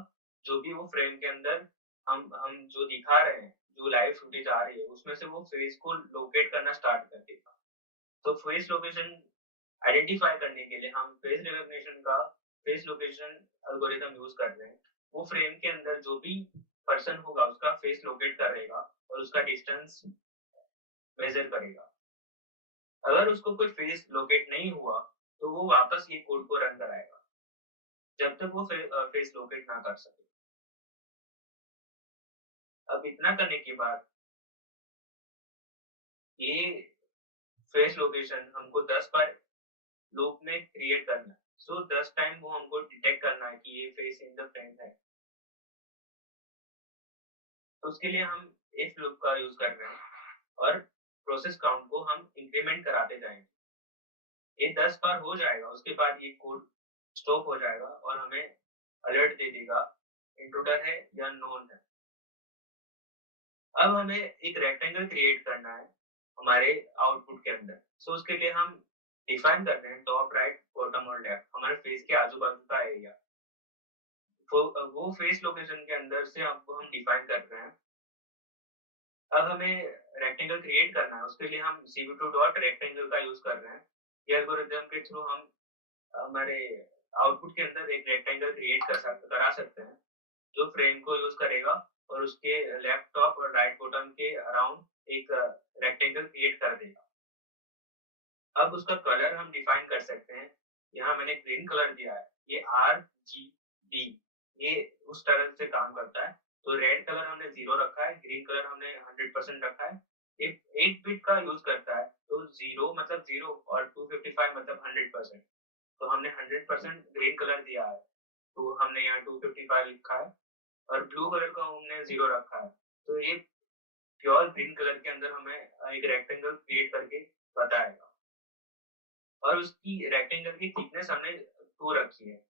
जो भी वो फ्रेम के अंदर हम जो दिखा रहे हैं, जो लाइव फुटेज आ रही है, उसमें से वो फेस को लोकेट करना स्टार्ट कर देगा। तो फेस लोकेशन आइडेंटिफाई करने के लिए हम फेस रिकॉग्निशन का फेस लोकेशन एल्गोरिथम यूज कर रहे हैं। वो फ्रेम के अंदर जो भी पर्सन होगा उसका फेस लोकेट करेगा और उसका डिस्टेंस मेजर करेगा। अगर उसको कोई फेस लोकेट नहीं हुआ तो वो वापस ये कोड को रन कराएगा जब तक वो फेस लोकेट ना कर सके। अब इतना करने के बाद ये फेस लोकेशन हमको 10 बार लूप में क्रिएट करना है। सो 10 टाइम वो हमको डिटेक्ट करना है कि ये फेस इन द फ्रेम है। तो उसके लिए हम इफ लूप का यूज कर रहे हैं और प्रोसेस काउंट को हम इंक्रीमेंट कराते जाएंगे। ये 10 बार हो जाएगा, उसके बाद ये कोड स्टॉप हो जाएगा और हमें अलर्ट दे देगा इंट्रूडर है या नोन है। अब हमें एक रेक्टेंगल क्रिएट करना है हमारे आउटपुट के अंदर। सो उसके लिए हम डिफाइन कर रहे हैं टॉप राइट बॉटम और लेफ्ट हमारे फेस के आजू बाजू का एरिया। वो फेस लोकेशन के अंदर से आपको हम डिफाइन कर रहे हैं। अब हमें रेक्टेंगल क्रिएट करना है, उसके लिए हम cv2 डॉट रेक्टेंगल का यूज कर रहे हैं। ये एल्गोरिथम के थ्रू हम हमारे आउटपुट के अंदर एक रेक्टेंगल क्रिएट करा सकते हैं जो फ्रेम को यूज करेगा और उसके लेफ्ट टॉप और राइट बॉटम के अराउंड एक रेक्टेंगल क्रिएट कर देगा। अब उसका कलर हम डिफाइन कर सकते हैं। यहाँ मैंने ग्रीन कलर दिया है, ये RGB ये उस तरह से काम करता है। तो रेड कलर हमने 0 रखा है, ग्रीन कलर हमने 100% रखा है। ये 8 बिट का यूज करता है, तो 0 मतलब 0 और 255 मतलब 100%। तो हमने 100% ग्रीन कलर दिया है, तो हमने यहाँ 255 लिखा है और ब्लू कलर का हमने 0 रखा है। तो ये प्योर ग्रीन कलर के अंदर हमें एक रेक्टेंगल क्रिएट करके बताएगा और उसकी रेक्टेंगल की थिकनेस हमने 2 रखी है।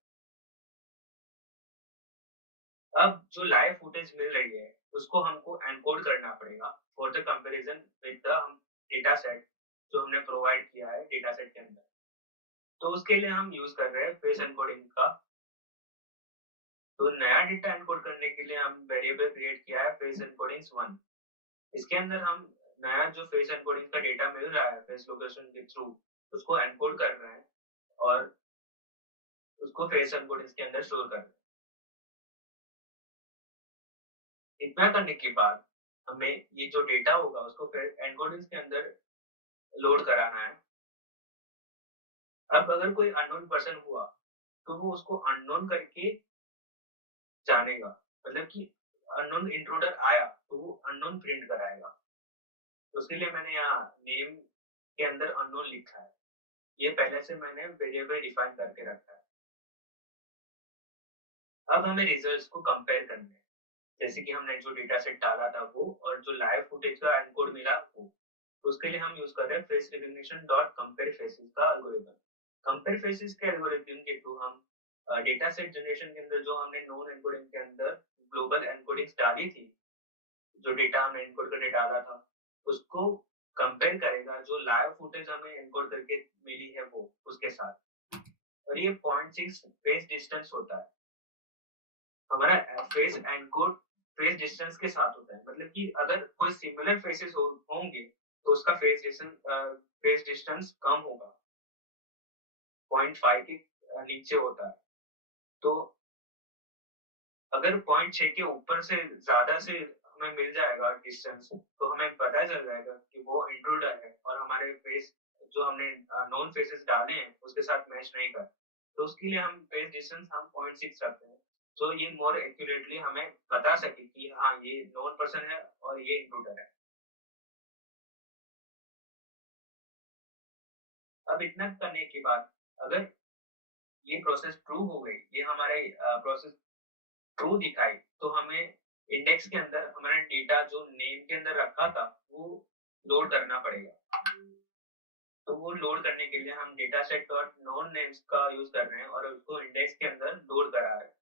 अब जो लाइव फुटेज मिल रही है उसको हमको एनकोड करना पड़ेगा for the comparison with the data set जो हमने प्रोवाइड किया है डेटा सेट के अंदर। तो उसके लिए हम यूज कर रहे हैं फेस एनकोडिंग का। तो नया डेटा एनकोड करने के लिए हम वेरिएबल क्रिएट किया है फेस एनकोडिंग्स 1। इसके अंदर हम नया जो फेस एनकोडिंग का डेटा मिल रहा है फेस लोकेशन के थ्रू उसको एनकोड कर रहे हैं और उसको फेस एनकोडिंग्स के अंदर स्टोर कर रहे हैं। इतना करने के बाद हमें ये जो डेटा होगा उसको फिर एनकोडिंग्स के अंदर लोड कराना है। अब अगर कोई अननोन पर्सन हुआ तो वो उसको अननोन करके जानेगा, मतलब कि अननोन इंट्रूडर आया तो वो अननोन प्रिंट कराएगा। तो उसके लिए मैंने यहाँ नेम के अंदर अननोन लिखा है। ये पहले से मैंने वेरिएबल डिफाइन करके रखा है। अब हमें रिजल्ट्स को कंपेयर करने हैं, जैसे कि हमने जो डेटा सेट डाला था वो और जो लाइव फुटेज का एनकोड मिला वो। तो उसके लिए हम यूज कर रहे हैं face recognition dot compare faces का एल्गोरिथम। कंपेयर फेसेस के एल्गोरिथम के थ्रू हम डेटा सेट जनरेशन के अंदर जो हमने नोन एनकोडिंग के अंदर ग्लोबल एनकोडिंग्स डाली थी, जो डेटा हमने एनकोड करके डाला था उसको कंपेयर करेगा जो लाइव फुटेज हमें एनकोड करके मिली है वो उसके साथ। और ये 0.6 फेस डिस्टेंस होता है। हमारा फेस एनकोड फेस डिस्टेंस के साथ होता है, मतलब कि अगर कोई सिमिलर फेसेस होंगे तो उसका फेस डिस्टेंस कम होगा, 0.5 के नीचे होता है। तो अगर 0.6 के ऊपर से ज्यादा से हमें मिल जाएगा डिस्टेंस तो हमें पता चल जाएगा कि वो इंट्रूडर है और हमारे फेस जो हमने नॉन फेसेस डाले हैं उसके साथ मैच नहीं कर। तो उसके लिए हम फेस डिस्टेंस हम 0.6 रखते हैं, तो ये मोर एक्यूरेटली हमें बता सके कि हाँ ये नॉन पर्सन है और ये इंट्रूडर है। अब इतना करने के बाद अगर ये प्रोसेस ट्रू हो गई, ये हमारे प्रोसेस ट्रू दिखाई, तो हमें इंडेक्स के अंदर हमारा डेटा जो नेम के अंदर रखा था वो लोड करना पड़ेगा। तो वो लोड करने के लिए हम data set dot non names का यूज कर रहे हैं और उसको इंडेक्स के अंदर लोड करा रहे हैं।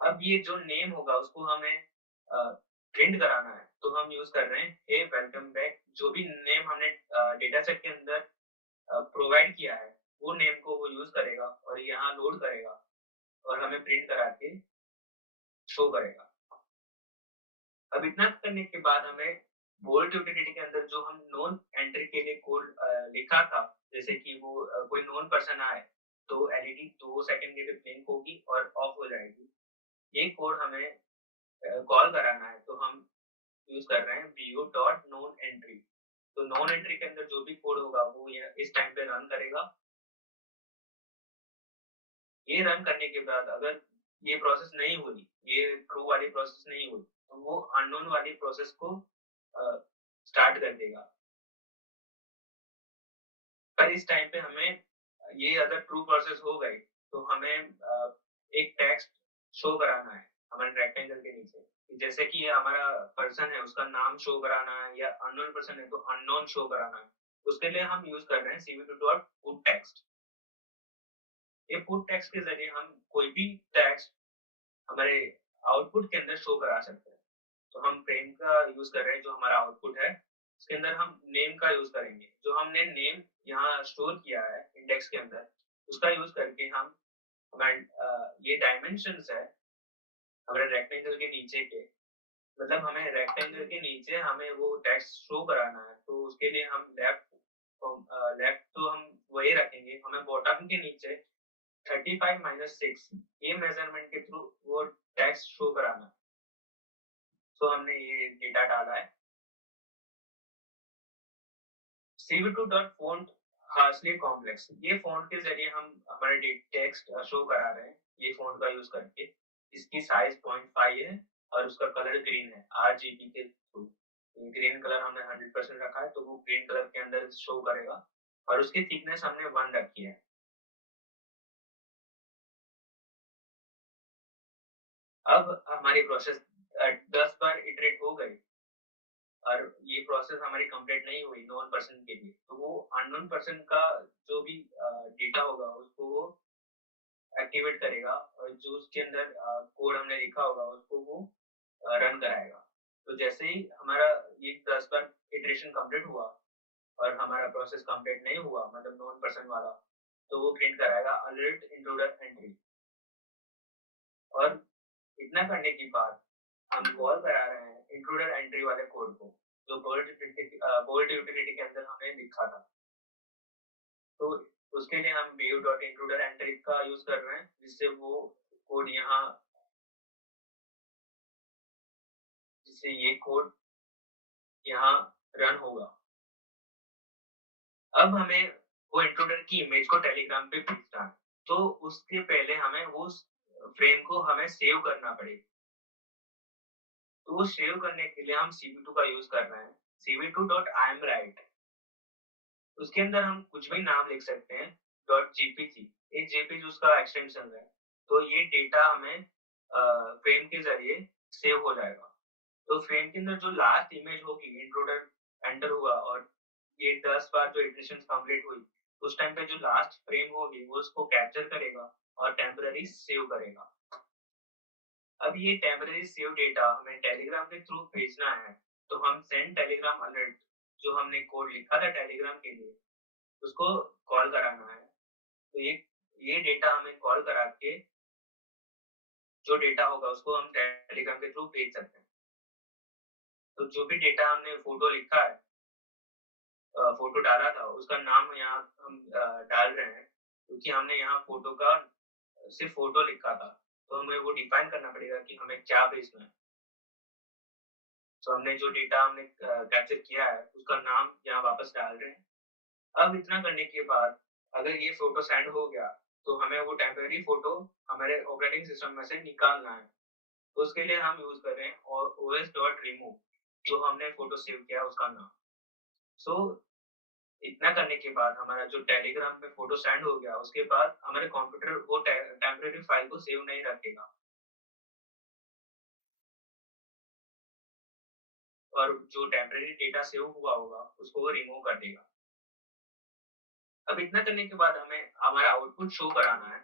अब ये जो नेम होगा उसको हमें प्रिंट कराना है, तो हम यूज कर रहे हैं हे वेलकम बैक। जो भी नेम हमने डेटा सेट के अंदर प्रोवाइड किया है वो नेम को वो यूज करेगा और यहाँ लोड करेगा और हमें प्रिंट करा के शो करेगा। अब इतना करने के बाद हमें बोल्ट यूटिलिटी के अंदर जो हम नोन एंट्री के लिए कोड लिखा था, जैसे कि वो कोई नोन पर्सन आए तो एलईडी 2 सेकंड के लिए ब्लिंक होगी और ऑफ हो जाएगी। ये कोड हमें कॉल कराना है, तो हम यूज कर रहे हैं view.noneentry। तो नॉन एंट्री के अंदर जो भी कोड होगा वो इस टाइम पे रन करेगा। ये रन करने के बाद अगर ये प्रोसेस नहीं हुई, ये ट्रू वाली प्रोसेस नहीं हुई, तो वो अननोन वाली प्रोसेस को स्टार्ट कर देगा। पर इस टाइम पे हमें ये अगर ट्रू प्रोसेस हो गई तो हमें एक टेक्स्ट शो कराना है हमारे रेक्टेंगल के नीचे। जैसे कि ये हमारा पर्सन है उसका नाम शो कराना है, या अननोन पर्सन है तो अननोन शो कराना है। उसके लिए हम यूज कर रहे हैं cv2.putText। ये पुट टेक्स्ट के जरिए हम कोई भी टेक्स्ट हमारे आउटपुट के अंदर शो करा सकते हैं। तो हम फ्रेम का यूज कर रहे हैं, जो हमारा आउटपुट है उसके अंदर हम नेम का यूज करेंगे। जो हमने नेम यहाँ स्टोर किया है इंडेक्स के अंदर, उसका यूज करके हम हमारे ये डायमेंशंस है हमारे रेक्टेंगल के नीचे के, मतलब हमें रेक्टेंगल के नीचे हमें वो टेक्स्ट शो कराना है। तो उसके लिए हम लेफ्ट तो हम वही रखेंगे, हमें बॉटम के नीचे 35 - 6 ये मेजरमेंट के थ्रू वो टेक्स्ट शो कराना है। तो हमने ये डेटा डाला है। cv2.font हार्शली कॉम्प्लेक्स, ये फॉन्ट के जरिए हम हमारे टेक्स्ट शो करा रहे हैं ये फॉन्ट का यूज करके। इसकी साइज 0.5 है और उसका कलर ग्रीन है RGB के थ्रू। ग्रीन कलर हमने 100% रखा है तो वो ग्रीन कलर के अंदर शो करेगा, और उसकी थिकनेस हमने 1 रखी है। अब हमारी प्रोसेस 10 बार इटरेट हो गई और ये प्रोसेस हमारी कंप्लीट नहीं हुई नॉन पर्सन के लिए, तो वो अननोन पर्सन का जो भी डेटा होगा उसको वो एक्टिवेट करेगा, और जो उसके अंदर कोड हमने लिखा होगा उसको वो रन कराएगा। तो जैसे ही हमारा ये 10 बार इटरेशन कंप्लीट हुआ और हमारा प्रोसेस कंप्लीट नहीं हुआ, मतलब नॉन पर्सन वाला, तो वो प्रिंट कराएगा अलर्ट इंट्रूडर एंट्री। और इतना करने के बाद हम कॉल करा रहे हैं इंट्रूडर एंट्री वाले कोड को, जो बोल्ट यूटिलिटी के अंदर हमने लिखा था। तो उसके लिए हम view.intruder entry का यूज कर रहे हैं, जिससे वो कोड यहाँ, जिससे ये कोड यहाँ रन होगा। अब हमें वो इंट्रूडर की इमेज को टेलीग्राम पे भेजना है, तो उसके पहले हमें उस फ्रेम को हमें सेव करना पड़ेगा। तो वो सेव करने के लिए हम cv2 का यूज कर रहे हैं, cv2.imwrite। उसके अंदर हम कुछ भी नाम लिख सकते हैं .jpg, ये jpg उसका एक्सटेंशन है। तो ये डेटा हमें फ्रेम के जरिए सेव हो जाएगा। तो फ्रेम के अंदर जो लास्ट इमेज होगी, इंट्रूडर एंटर हुआ और ये 10 बार जो इटरेशंस कंप्लीट हुई, उस टाइम पे जो लास्ट फ्रेम होगी वो उसको कैप्चर करेगा और टेम्पररी सेव करेगा। अब ये टेम्पररी सेव डेटा हमें टेलीग्राम के थ्रू भेजना है, तो हम सेंड टेलीग्राम अलर्ट, जो हमने कोड लिखा था टेलीग्राम के लिए, उसको कॉल कराना है। तो ये डेटा हमें कॉल करा के जो डेटा होगा उसको हम टेलीग्राम के थ्रू भेज सकते हैं। तो जो भी डेटा हमने फोटो लिखा है, फोटो डाला था, उसका नाम यहाँ हम डाल रहे हैं, क्योंकि हमने यहाँ फोटो का सिर्फ फोटो लिखा था, तो हमें वो डिफाइन करना पड़ेगा कि हमें क्या भेजना है। तो हमने जो डेटा हमने कैप्चर किया है उसका नाम यहाँ वापस डाल रहे हैं। अब इतना करने के बाद अगर ये फोटो सेंड हो गया, तो हमें वो टेम्पररी फोटो हमारे ऑपरेटिंग सिस्टम में से निकालना है। तो उसके लिए हम यूज कर रहे हैं os.remove, जो हमने फोटो सेव किया उसका नाम। सो इतना करने के बाद हमारा जो टेलीग्राम में फोटो सेंड हो गया, उसके बाद हमारे कंप्यूटर वो टेम्पररी फाइल को सेव नहीं रखेगा और जो टेम्पररी डेटा सेव हुआ होगा उसको वो रिमूव कर देगा। अब इतना करने के बाद हमें हमारा आउटपुट शो कराना है,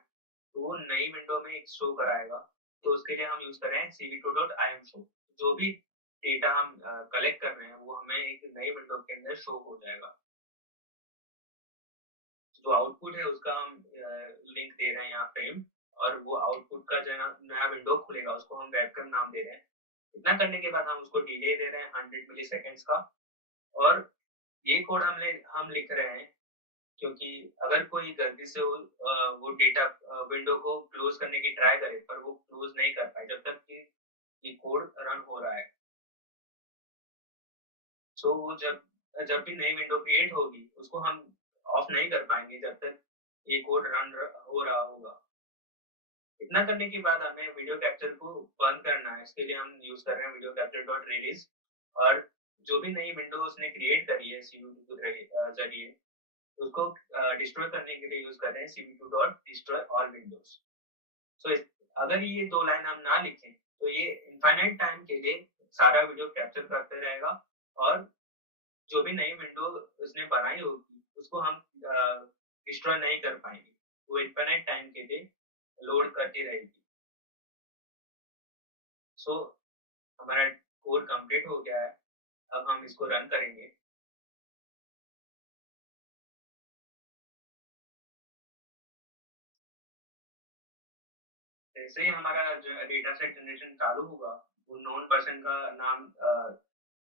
तो वो नई विंडो में एक शो कराएगा। तो उसके लिए हम यूज कर रहे हैं cv2.imshow। जो भी डेटा हम कलेक्ट कर रहे हैं वो हमें एक नई विंडो के अंदर शो हो जाएगा। जो आउटपुट है उसका हम लिंक दे रहे हैं यहाँ फ्रेम, और वो आउटपुट का जो नया विंडो खुलेगा उसको हम वेबकैम नाम दे रहे हैं। इतना करने के बाद हम उसको डिले दे रहे हैं 100 मिली सेकेंड्स का। और ये कोड हम लिख रहे हैं क्योंकि अगर कोई गलती से वो डेटा विंडो को क्लोज करने की ट्राई करे पर वो क्लोज नहीं कर पाए जब तक कि ये कोड रन हो रहा है। सो वो जब जब भी नई विंडो क्रिएट होगी उसको हम ऑफ नहीं कर पाएंगे जब तक ये कोड रन हो रहा होगा। इतना करने के बाद हमें वीडियो कैप्चर को बंद करना है। इसके लिए हम यूज कर रहे हैं वीडियो कैप्चर डॉट रिलीज, और जो भी नई विंडो उसने क्रिएट करी है cv2 के जरिए उसको डिस्ट्रॉय करने के लिए यूज कर रहे हैं cv2 dot destroy all windows. So अगर ये दो लाइन हम ना लिखें तो ये इनफाइनाइट टाइम के लिए सारा वीडियो कैप्चर करते रहेगा, और जो भी नई विंडो उसने बनाई होगी उसको हम डिस्ट्रॉय नहीं कर पाएंगे, वो इनफाइनाइट टाइम के लिए लोड करती रहेगी। सो हमारा कोड कंप्लीट हो गया है। अब हम इसको रन करेंगे। जैसे ही हमारा डेटा सेट जनरेशन चालू होगा वो नॉन पर्सन का नाम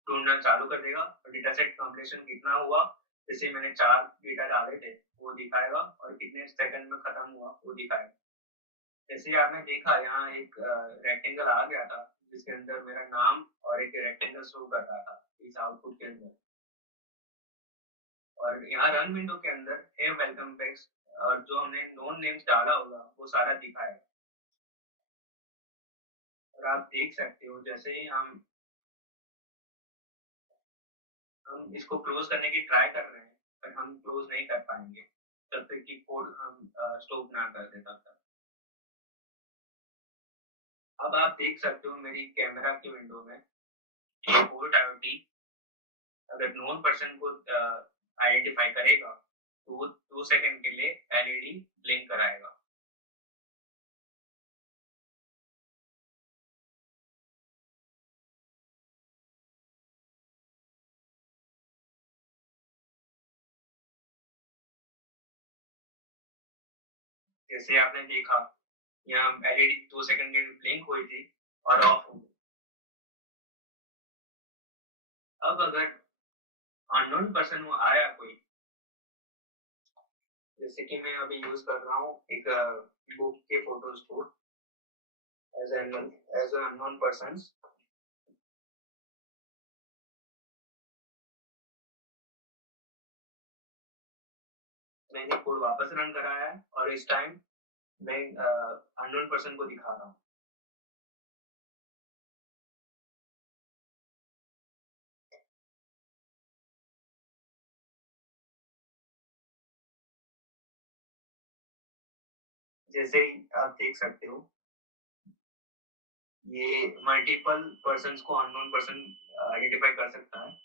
ढूंढना चालू कर देगा, और डेटा सेट कंप्लीशन कितना हुआ, जैसे मैंने 4 डेटा डाले थे वो दिखाएगा, और कितने सेकंड में खत्म हुआ वो दिखाएगा। जैसे आपने देखा यहाँ एक रेक्टेंगल आ गया था जिसके अंदर मेरा नाम और एक रेक्टेंगल शो कर रहा था इस आउटपुट के अंदर, और यहाँ रन विंडो के अंदर है वेलकम बैक्स, और जो हमने नॉन नेम्स डाला होगा वो सारा दिखाएगा। और आप देख सकते हो जैसे ही हम इसको क्लोज करने की ट्राई कर रहे हैं पर हम क्लोज नहीं कर पाएंगे तब तक कि कोड हम स्टॉप ना कर दे तब तक। अब आप देख सकते हो मेरी कैमरा की विंडो में ये बोल्ट IoT अगर नॉन पर्सन को आइडेंटिफाई करेगा तो वो 2 सेकंड के लिए LED ब्लिंक कराएगा। जैसे आपने देखा यहाँ LED 2 सेकंड के लिए ब्लिंक हुई थी और ऑफ हो गई। अब अगर अननोन पर्सन वो आया कोई, जैसे कि मैं अभी यूज कर रहा हूँ एक बुक के फोटोज को एज अननोन पर्सन, मैंने कोड वापस रन कराया है और इस टाइम मैं अननोन पर्सन को दिखा रहा हूँ। जैसे ही आप देख सकते हो ये मल्टीपल पर्सन्स को अननोन पर्सन आइडेंटिफाई कर सकता है,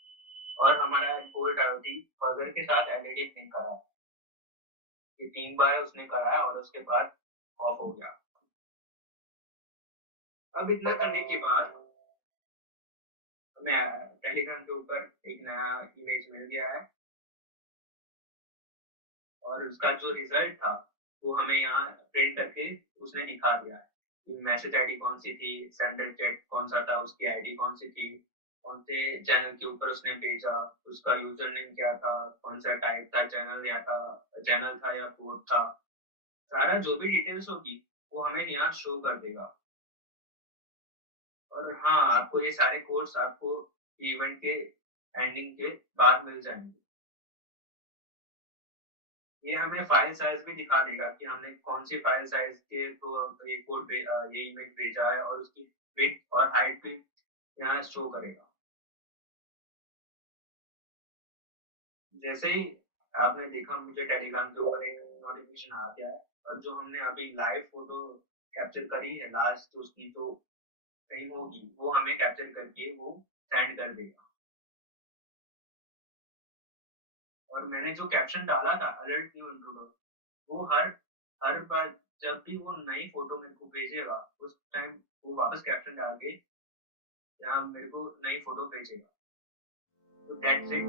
और हमारा बोल्ट IoT बजर के साथ LED ब्लिंक कर रहा है। ये 3 बार उसने कराया और उसके बाद ऑफ हो गया। अब इतना करने के बाद हमें टेलीग्राम के ऊपर एक नया इमेज मिल गया है, और उसका जो रिजल्ट था वो हमें यहाँ प्रिंट करके उसने दिखा दिया है। मैसेज आईडी कौन सी थी, सेंडर चैट कौन सा था, उसकी आईडी कौन सी थी, कौन से चैनल के ऊपर उसने भेजा, उसका यूजर नेम क्या था, कौन सा टाइप था, चैनल था या कोड था, सारा जो भी डिटेल्स होगी वो हमें यहाँ शो कर देगा। और हाँ, आपको ये सारे कोड्स आपको इवेंट के एंडिंग के बाद मिल जाएंगे। ये हमें फाइल साइज भी दिखा देगा कि हमने कौन सी फाइल साइज के थ्रू ये कोड ये इमेज भेजा है, और उसकी विड्थ और हाइट भी यहाँ शो करेगा। जैसे ही आपने देखा मुझे टेलीग्राम के ऊपर एक नोटिफिकेशन आ गया है, और जो हमने अभी लाइव फोटो कैप्चर करी है लास्ट उसकी जो फ्रेम होगी वो हमें कैप्चर करके वो सेंड कर देगा। और मैंने जो कैप्शन डाला था अलर्ट न्यू इंट्रूडर, वो हर बार जब भी वो नई फोटो मेरे को भेजेगा उस टाइम वो वापस कैप्शन डाल के यहाँ मेरे को नई फोटो भेजेगा। तो दैट्स इट।